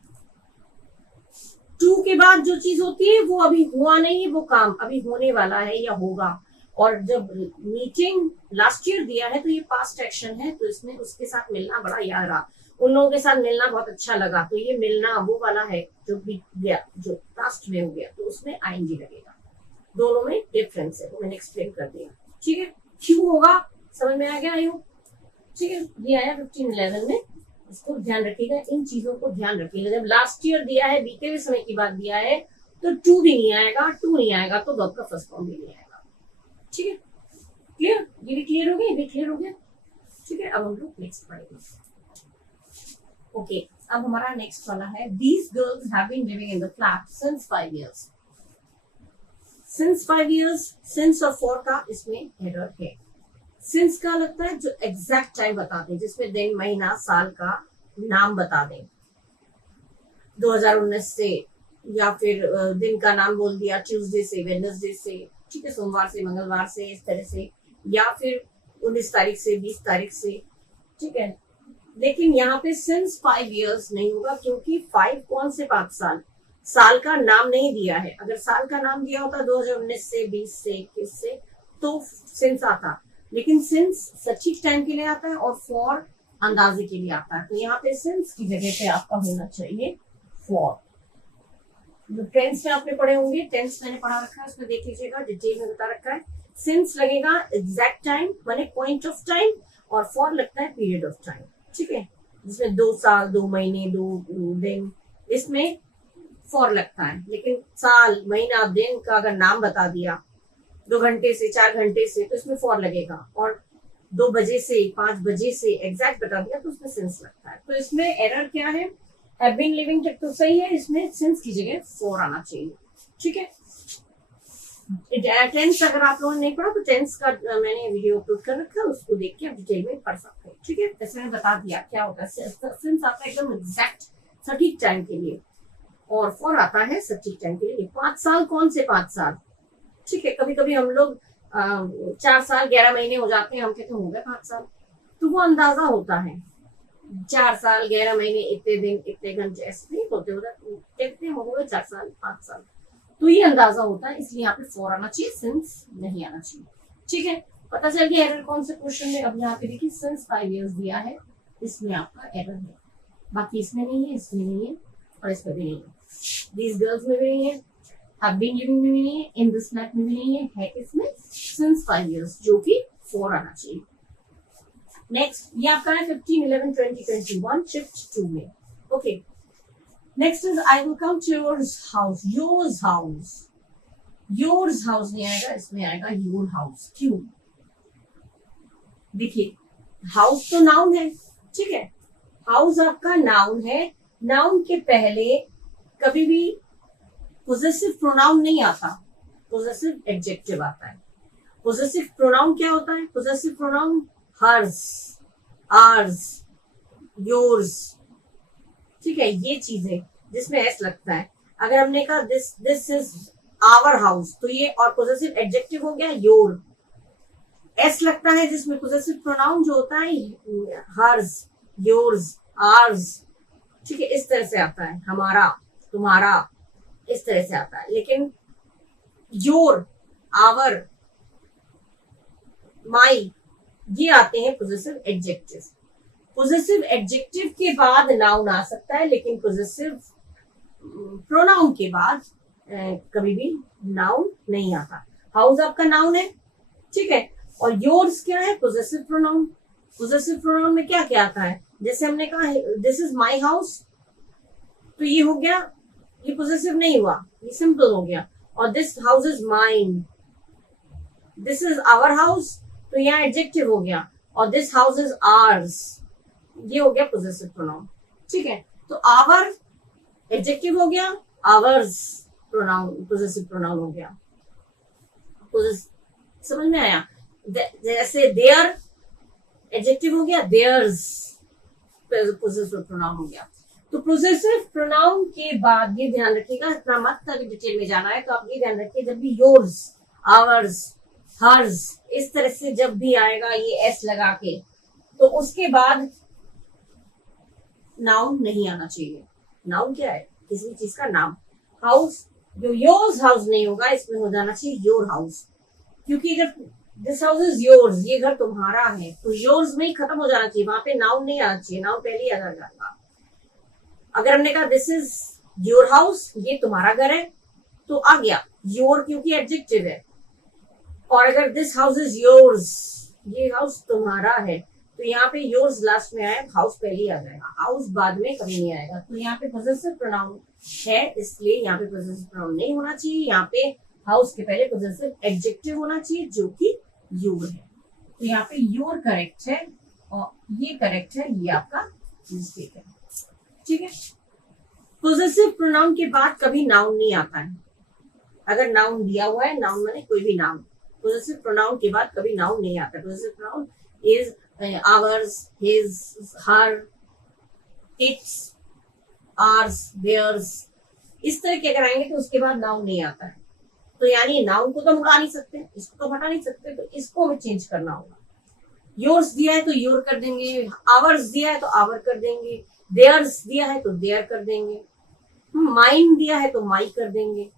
टू के बाद जो चीज होती है वो अभी हुआ नहीं है, वो काम अभी होने वाला है या होगा। और जब मीटिंग लास्ट ईयर दिया है तो ये पास्ट एक्शन है, तो इसमें उसके साथ मिलना बड़ा याद रहा, उन लोगों के साथ मिलना बहुत अच्छा लगा, तो ये मिलना वो वाला है जो बीत गया, जो पास्ट में हो गया, तो उसमें आईएनजी लगेगा। दोनों में डिफरेंस है, तो मैंने एक्सप्लेन कर दिया। ठीक है, क्यों होगा समझ में आ गया आयु। ठीक है, ये आया 15/11 में, इसको ध्यान रखिएगा, इन चीजों को ध्यान रखिएगा। जब लास्ट ईयर दिया है, बीते हुए समय की बात दिया है, तो टू भी नहीं आएगा, टू नहीं आएगा तो वर्ब का फर्स्ट फॉर्म भी नहीं आएगा। ठीक है, क्लियर, ये भी क्लियर हो गया, ये भी क्लियर हो गया। ठीक है, अब हम लोग नेक्स्ट पढ़ेंगे। ओके, अब हमारा नेक्स्ट वाला है, these girls have been living in the flat since 5 years। Since 5 years, since और फॉर का इसमें एरर है। सिंस का लगता है जो एग्जैक्ट टाइम बता दें, जिसमें दिन, महीना, साल का नाम बता दें, 2019 से, या फिर दिन का नाम बोल दिया ट्यूसडे से, वेडनेसडे से, ठीक है, सोमवार से, मंगलवार से, इस तरह से, या फिर 19 तारीख से, 20 तारीख से। ठीक है, लेकिन यहाँ पे सिंस 5 years नहीं होगा, क्योंकि 5 कौन से 5 साल, साल का नाम नहीं दिया है। अगर साल का नाम दिया होता 2019 से, 20 से, 21 से, तो सिंस आता, लेकिन सिंस सटीक टाइम के लिए आता है और फॉर अंदाजे के लिए आता है। तो यहाँ पे सिंस की जगह पे आपका होना चाहिए फॉर। जो टेंस में आपने पढ़े होंगे, टेंस मैंने पढ़ा रखा है, उसमें देख लीजिएगा, डिटेल में बता रखा है। सिंस लगेगा एग्जैक्ट टाइम, माने पॉइंट ऑफ टाइम, और फॉर लगता है पीरियड ऑफ टाइम, ठीक है, जिसमें 2 साल 2 महीने 2 दिन, इसमें फॉर लगता है। लेकिन साल महीना दिन का अगर नाम बता दिया 2 घंटे से 4 घंटे से, तो इसमें फॉर लगेगा, और 2 बजे से 5 बजे से एग्जैक्ट बता दिया तो उसमें सिंस लगता है। तो इसमें एरर क्या है, हैव बीन लिविंग तक तो सही है, इसमें सिंस की जगह फॉर आना चाहिए, ठीक है। टेंस अगर आप लोगों ने नहीं पढ़ा तो टेंस का मैंने वीडियो अपलोड कर रखा है, उसको देख के आप डिटेल में पढ़ सकते हैं, ठीक है। जैसे मैंने बता दिया क्या होता है, सिंस आता है एकदम एग्जैक्ट सटीक टाइम के लिए, और फॉर आता है सटीक टाइम के लिए। 5 साल कौन से 5 साल, ठीक है। कभी कभी हम लोग 4 साल 11 महीने हो जाते हैं, हम कहते हो गए 5 साल, तो वो अंदाजा होता है। 4 साल 11 महीने इतने दिन इतने घंटे ऐसे नहीं होते, कहते हैं हो गए 4 साल 5 साल, तो ये अंदाजा होता है, इसलिए यहाँ पे फॉर आना चाहिए, सिंस नहीं आना चाहिए, ठीक है। पता चल गया एरर कौन से क्वेश्चन में। अब यहाँ पे देखिए सिंस 5 years दिया है, इसमें आपका एरर है, बाकी इसमें नहीं है, इसमें नहीं है, और इसमें भी नहीं है, दीज गर्ल्स में भी नहीं है, have been living में भी नहीं है, in this flat में भी नहीं है इसमें since 5 years, जो कि 4 आना चाहिए। नेक्स्ट ये आपका है 15, 11, 20, 21 शिफ्ट 2 में, okay. Next is I will come to yours house, yours house, yours house नहीं आएगा, इसमें आएगा योर हाउस। क्यों, देखिए हाउस तो नाउन है, ठीक है, हाउस आपका नाउन है, नाउन के पहले कभी भी पोजेसिव प्रोनाउन नहीं आता, पोजेसिव एडजेक्टिव आता है। पोजेसिव प्रोनाउन क्या होता है, possessive pronoun hers, ours, yours, ठीक है, ये चीजें जिसमें एस लगता है। अगर हमने कहा दिस इज आवर हाउस, तो ये और पोजेसिव एडजेक्टिव हो गया योर। एस लगता है जिसमें पोजेसिव प्रोनाउन जो होता है हर्स, योर्स, आर्स, ठीक है, इस तरह से आता है, हमारा, तुम्हारा, इस तरह से आता है। लेकिन योर, आवर, माई, ये आते हैं पोजेसिव एडजेक्टिव। पोजेसिव एडजेक्टिव के बाद नाउन आ सकता है, लेकिन पोजेसिव प्रोनाउन के बाद कभी भी नाउन नहीं आता। हाउस आपका नाउन है, ठीक है, और योर्स क्या है, पोजेसिव प्रोनाउन। पोजेसिव प्रोनाउन में क्या क्या आता है, जैसे हमने कहा दिस इज माई हाउस, तो ये हो गया, ये पोजेसिव नहीं हुआ, ये सिंपल हो गया। और this house is mine, this is our house, तो यहाँ एडजेक्टिव हो गया, और दिस हाउस इज आवर्स, ये हो गया पोजेसिव प्रोनाउन, ठीक है। तो आवर एडजेक्टिव हो गया, आवर्स प्रोनाउन, पोजेसिव प्रोनाउन हो गया। समझ में आया, जैसे देयर एडजेक्टिव हो गया, देयर्स पोजेसिव प्रोनाउन हो गया। तो पोजेसिव प्रोनाउन के बाद ये ध्यान रखिएगा, इतना मत अगर डिटेल में जाना है तो आप ये ध्यान रखिए, जब भी योर्स, आवर्स, हर्स, इस तरह से जब भी आएगा ये एस लगा के, तो उसके बाद नाउन नहीं आना चाहिए। नाउन क्या है, किसी चीज का नाम। हाउस, जो योर्स हाउस नहीं होगा, इसमें हो जाना चाहिए योर हाउस, क्योंकि जब दिस हाउस इज योर्स, ये घर तुम्हारा है, तो योर्स में ही खत्म हो जाना चाहिए, वहां पे नाउन नहीं आना चाहिए, नाउन पहले ही आ जाएगा। अगर हमने कहा दिस इज योर हाउस, ये तुम्हारा घर है, तो आ गया योर, क्योंकि एडजेक्टिव है। और अगर दिस हाउस इज योर्स, ये हाउस तुम्हारा है, तो यहाँ पे योर्स लास्ट में आया, हाउस पहले ही आ जाएगा, हाउस बाद में कभी नहीं आएगा। तो यहाँ पे पोजेसिव प्रोनाउन है, इसलिए यहाँ पे पोजेसिव प्रोनाउन नहीं होना चाहिए, यहाँ पे हाउस के पहले पोजेसिव एडजेक्टिव होना चाहिए, जो कि योर है। तो यहाँ पे योर करेक्ट है, और ये करेक्ट है, ये आपका मिस्टेक है, ठीक है। पोजेसिव प्रोनाउन के बाद कभी नाउन नहीं आता है। अगर नाउन दिया हुआ है, नाउन माने कोई भी नाउन, पोजेसिव प्रोनाउन के बाद कभी नाउन नहीं आता। Possessive pronoun is ours, his, her, its, ours, theirs, इस तरह के अगर आएंगे तो उसके बाद नाउन नहीं आता है। तो यानी नाउन को तो हम उड़ा नहीं सकते, इसको तो हटा नहीं सकते, तो इसको हमें चेंज करना होगा। योर्स दिया है तो योर कर देंगे, आवर्स दिया है तो आवर कर देंगे, देयर्स दिया है तो देयर कर देंगे, माइन दिया है तो माई कर देंगे।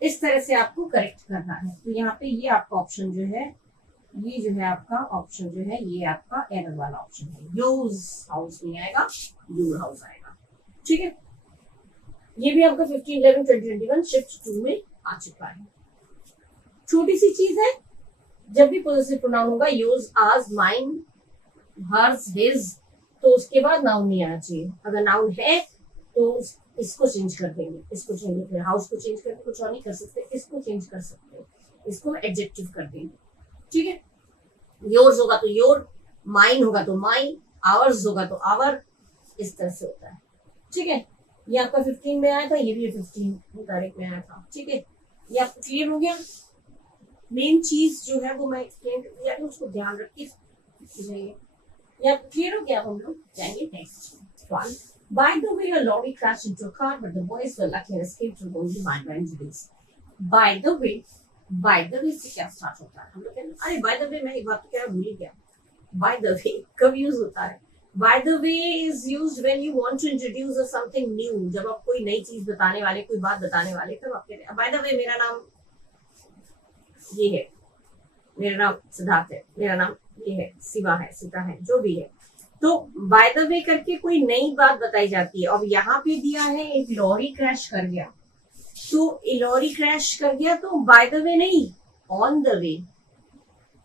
इस तरह से आपको करेक्ट करना है। तो यहाँ पे ये आपका ऑप्शन जो है, ये जो है आपका ऑप्शन जो है, ये आपका एरर वाला ऑप्शन है। योर्स हाउस नहीं आएगा, योर हाउस आएगा, ठीक है। ये भी आपका 15, 11, 20, 21 शिफ्ट 2 में आ चुका है। छोटी सी चीज है, जब भी पोजेसिव प्रोनाउन होगा, yours, ours, mine, hers, his, तो उसके बाद नाउन नहीं आना चाहिए। अगर नाउन है तो इसको चेंज कर देंगे, इसको चेंज कर, हाउस को चेंज करके कुछ और नहीं कर सकते, इसको चेंज कर सकते हैं, इसको एडजेक्टिव कर देंगे। ठीक है, योर्स होगा तो योर, माइन होगा तो माई, आवर्स होगा तो आवर, इस तरह से होता है। ठीक है, ये आपका 15 में आया था, ये भी 15 तारीख में आया था। ठीक है, ये आपको क्लियर हो गया। मेन चीज जो है वो मैं एक्सप्लेन कर दिया, उसको ध्यान रखिए। ये आपको क्लियर हो गया। हम लोग जाएंगे next one. By the way, a lorry crashed into a car, but the boys were lucky and escaped from only minor injuries. By the way से क्या स्टार्ट होता है? हम लोग कहते हैं अरे by the way, मैं एक बात तो क्या भूल ही गया। By the way कब यूज होता है? By the way is used when you want to introduce something new. जब आप कोई नई चीज बताने वाले, कोई बात बताने वाले, तब आप कहते हैं by the way मेरा नाम ये है, मेरा नाम सिद्धार्थ है, मेरा नाम ये है, शिवा है, सीता है, जो भी है। तो बाय द वे करके कोई नई बात बताई जाती है। अब यहाँ पे दिया है एक लॉरी क्रैश कर गया, तो लॉरी क्रैश कर गया तो बाय द वे नहीं, ऑन द वे,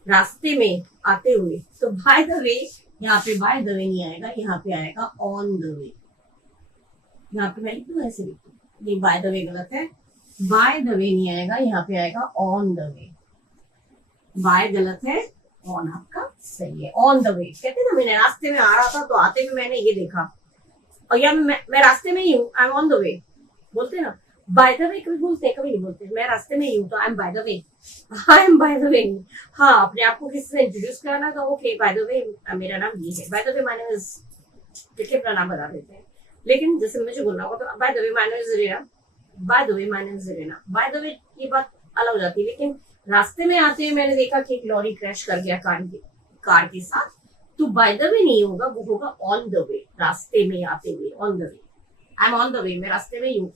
रास्ते में आते हुए। तो बाय द वे, यहाँ पे बाय द वे नहीं आएगा, यहाँ पे आएगा ऑन द वे। यहाँ पे मैं लिखूँ ऐसे लिखूँ, ये बाय द वे गलत है, बाय द वे नहीं आएगा, यहाँ पे आएगा ऑन द वे। बाय गलत है, ऑन आपका सही है। ऑन द वे कहते ना, मैंने रास्ते में आ रहा था तो आते में मैंने ये देखा, और या मैं रास्ते में ही हूँ, I am on the way बोलते ना। बाय द वे कभी बोलते हैं, कभी नहीं बोलते। मैं रास्ते में ही हूँ तो I am by the way, I am by the way. हाँ, अपने आप को किसी से इंट्रोड्यूस कराना तो ओके, बाय द वे मेरा नाम ये है, by the way my name is, देखिए अपना नाम बता देते हैं। लेकिन जैसे मुझे बोलना होगा तो by the way my name is Reena, by the way my name is Reena, by the way ये बात अलग हो जाती है। लेकिन रास्ते में आते हुए मैंने देखा कि एक लॉरी क्रैश कर गया कार के साथ, तो बाय द वे नहीं होगा, वो होगा ऑन द वे, रास्ते में आते हुए, on the way. I am on the way, मैं रास्ते में ही हूँ,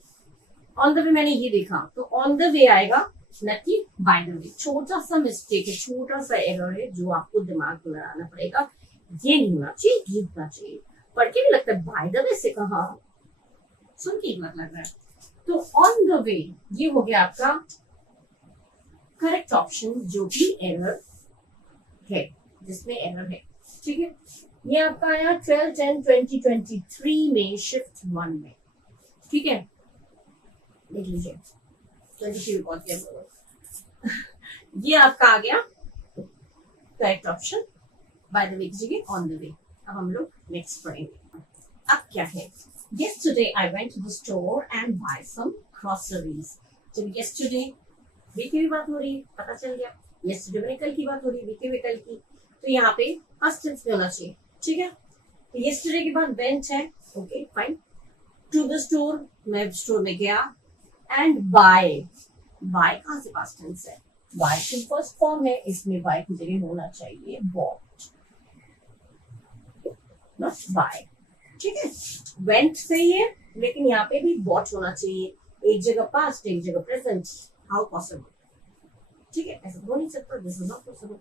ऑन द वे मैंने ये देखा, तो ऑन द वे आएगा, न कि बाय द वे। छोटा सा मिस्टेक है, छोटा सा एरर है जो आपको दिमाग में लगाना पड़ेगा। ये नहीं होना चाहिए, ये होना चाहिए। पढ़ के भी लगता है बाय द वे से कहा, सुन के लग रहा है। तो ऑन द वे ये हो गया आपका करेक्ट ऑप्शन, जो कि एरर है, जिसमें एरर है। ठीक है, ये आपका आया 12/10/2023 में शिफ्ट 1 में। ठीक है, देख लीजिए 23 बहुत किया, ये आपका आ गया correct option, by the way की जगह ऑन द वे। अब हम लोग नेक्स्ट पढ़ेंगे। अब क्या है? Yesterday I went to the store and buy some groceries. जब yesterday वीक की भी बात हो रही है, पता चल गया। yesterday मैंने कल की बात हो रही है, वीक की भी कल की, तो यहाँ पे पास्ट टेंस में होना चाहिए। ठीक है, तो yesterday के बाद went है, okay fine. to the store, मैं स्टोर में गया, and buy कहाँ से पास्ट टेंस है? buy की फर्स्ट फॉर्म है, इसमें buy की जगह होना चाहिए bought, not buy। ठीक है, went सही है, लेकिन यहाँ पे भी bought होना चाहिए। एक जगह पास्ट, एक जगह प्रेजेंट, हाउ पॉसिबल? ठीक है, ऐसा हो नहीं सकता, दिस इज नॉट पॉसिबल।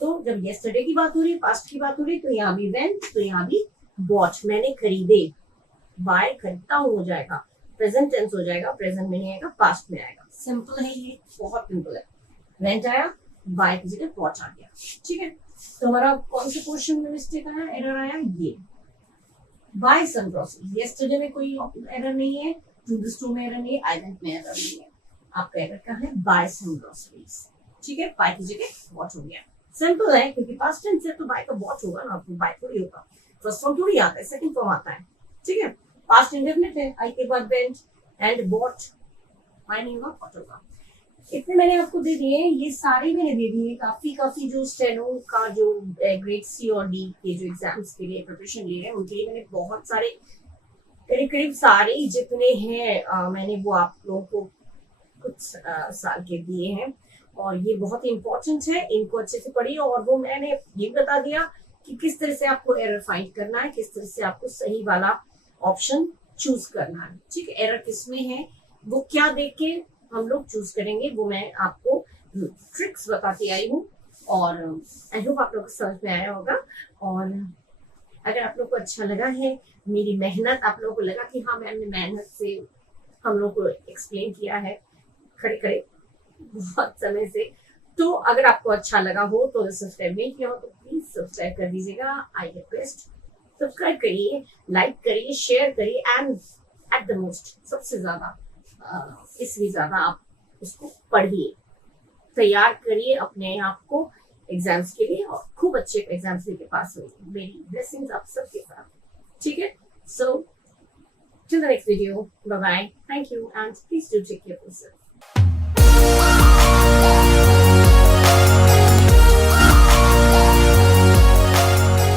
तो जब yesterday की बात हो रही है, पास्ट की बात हो रही है, तो यहाँ भी went, तो यहाँ भी bought, मैंने खरीदे। बाय खरीदता हूँ हो जाएगा, प्रेजेंट टेंस हो जाएगा, प्रेजेंट में नहीं आएगा, पास्ट में आएगा। सिंपल है ये, बहुत सिंपल है। went आया, बाय की जगह bought आ गया। ठीक है, तो हमारा कौन से क्वेश्चन में मिस्टेक आया, एरर आया? ये बाय सम ग्रोसरीज। yesterday में कोई एरर नहीं है, टू द स्टोर में एरर नहीं है, आई वेंट में एरर नहीं है। आपका एरर क्या है? बाय सम ग्रोसरीज। ठीक है, बाय की जगह बॉट हो गया। सिंपल है, क्योंकि पास्ट टेंस है तो बाय का बॉट होगा ना, आपको बाय थोड़ी होगा, फर्स्ट फॉर्म थोड़ी आता है, सेकंड फॉर्म आता है। ठीक है, पास्ट इंडेफिनिट है, आई के बाद वेंट एंड बॉट, बाय नहीं होगा, बॉट होगा। इतने मैंने आपको दे दिए, ये सारे मैंने दे दिए। काफी जो स्टेनो का जो ग्रेड सी और डी के जो एग्जाम्स के लिए प्रिपरेशन ले रहे हैं, उनके लिए मैंने बहुत सारे, करीब सारे जितने हैं मैंने वो आप लोगों को कुछ साल के दिए हैं, और ये बहुत ही इंपॉर्टेंट है, इनको अच्छे से पढ़िए। और वो मैंने ये बता दिया कि किस तरह से आपको एरर फाइंड करना है, किस तरह से आपको सही वाला ऑप्शन चूज करना है। ठीक है, एरर किसमें है, वो क्या देख के हम लोग चूज करेंगे, वो मैं आपको ट्रिक्स बताती आई हूँ, और आई होप आप लोग को समझ में आया होगा। और अगर आप लोग को अच्छा लगा है मेरी मेहनत, आप लोगों को लगा कि हाँ मैम ने मेहनत से हम लोग को एक्सप्लेन किया है खड़े खड़े बहुत समय से, तो अगर आपको अच्छा लगा हो तो सब्सक्राइब नहीं किया हो तो प्लीज सब्सक्राइब कर दीजिएगा। आई रिक्वेस्ट सब्सक्राइब करिए, लाइक करिए, शेयर करिए एंड एट द मोस्ट सबसे ज्यादा इसलिए ज्यादा आप उसको पढ़िए, तैयार करिए अपने आप को एग्जाम्स के लिए और खूब अच्छे एग्जाम्स लेके पास होइए। मेरी ब्लेसिंग्स आप सबके साथ, ठीक है? सो till the next video, bye bye, thank you and please do take care of yourself.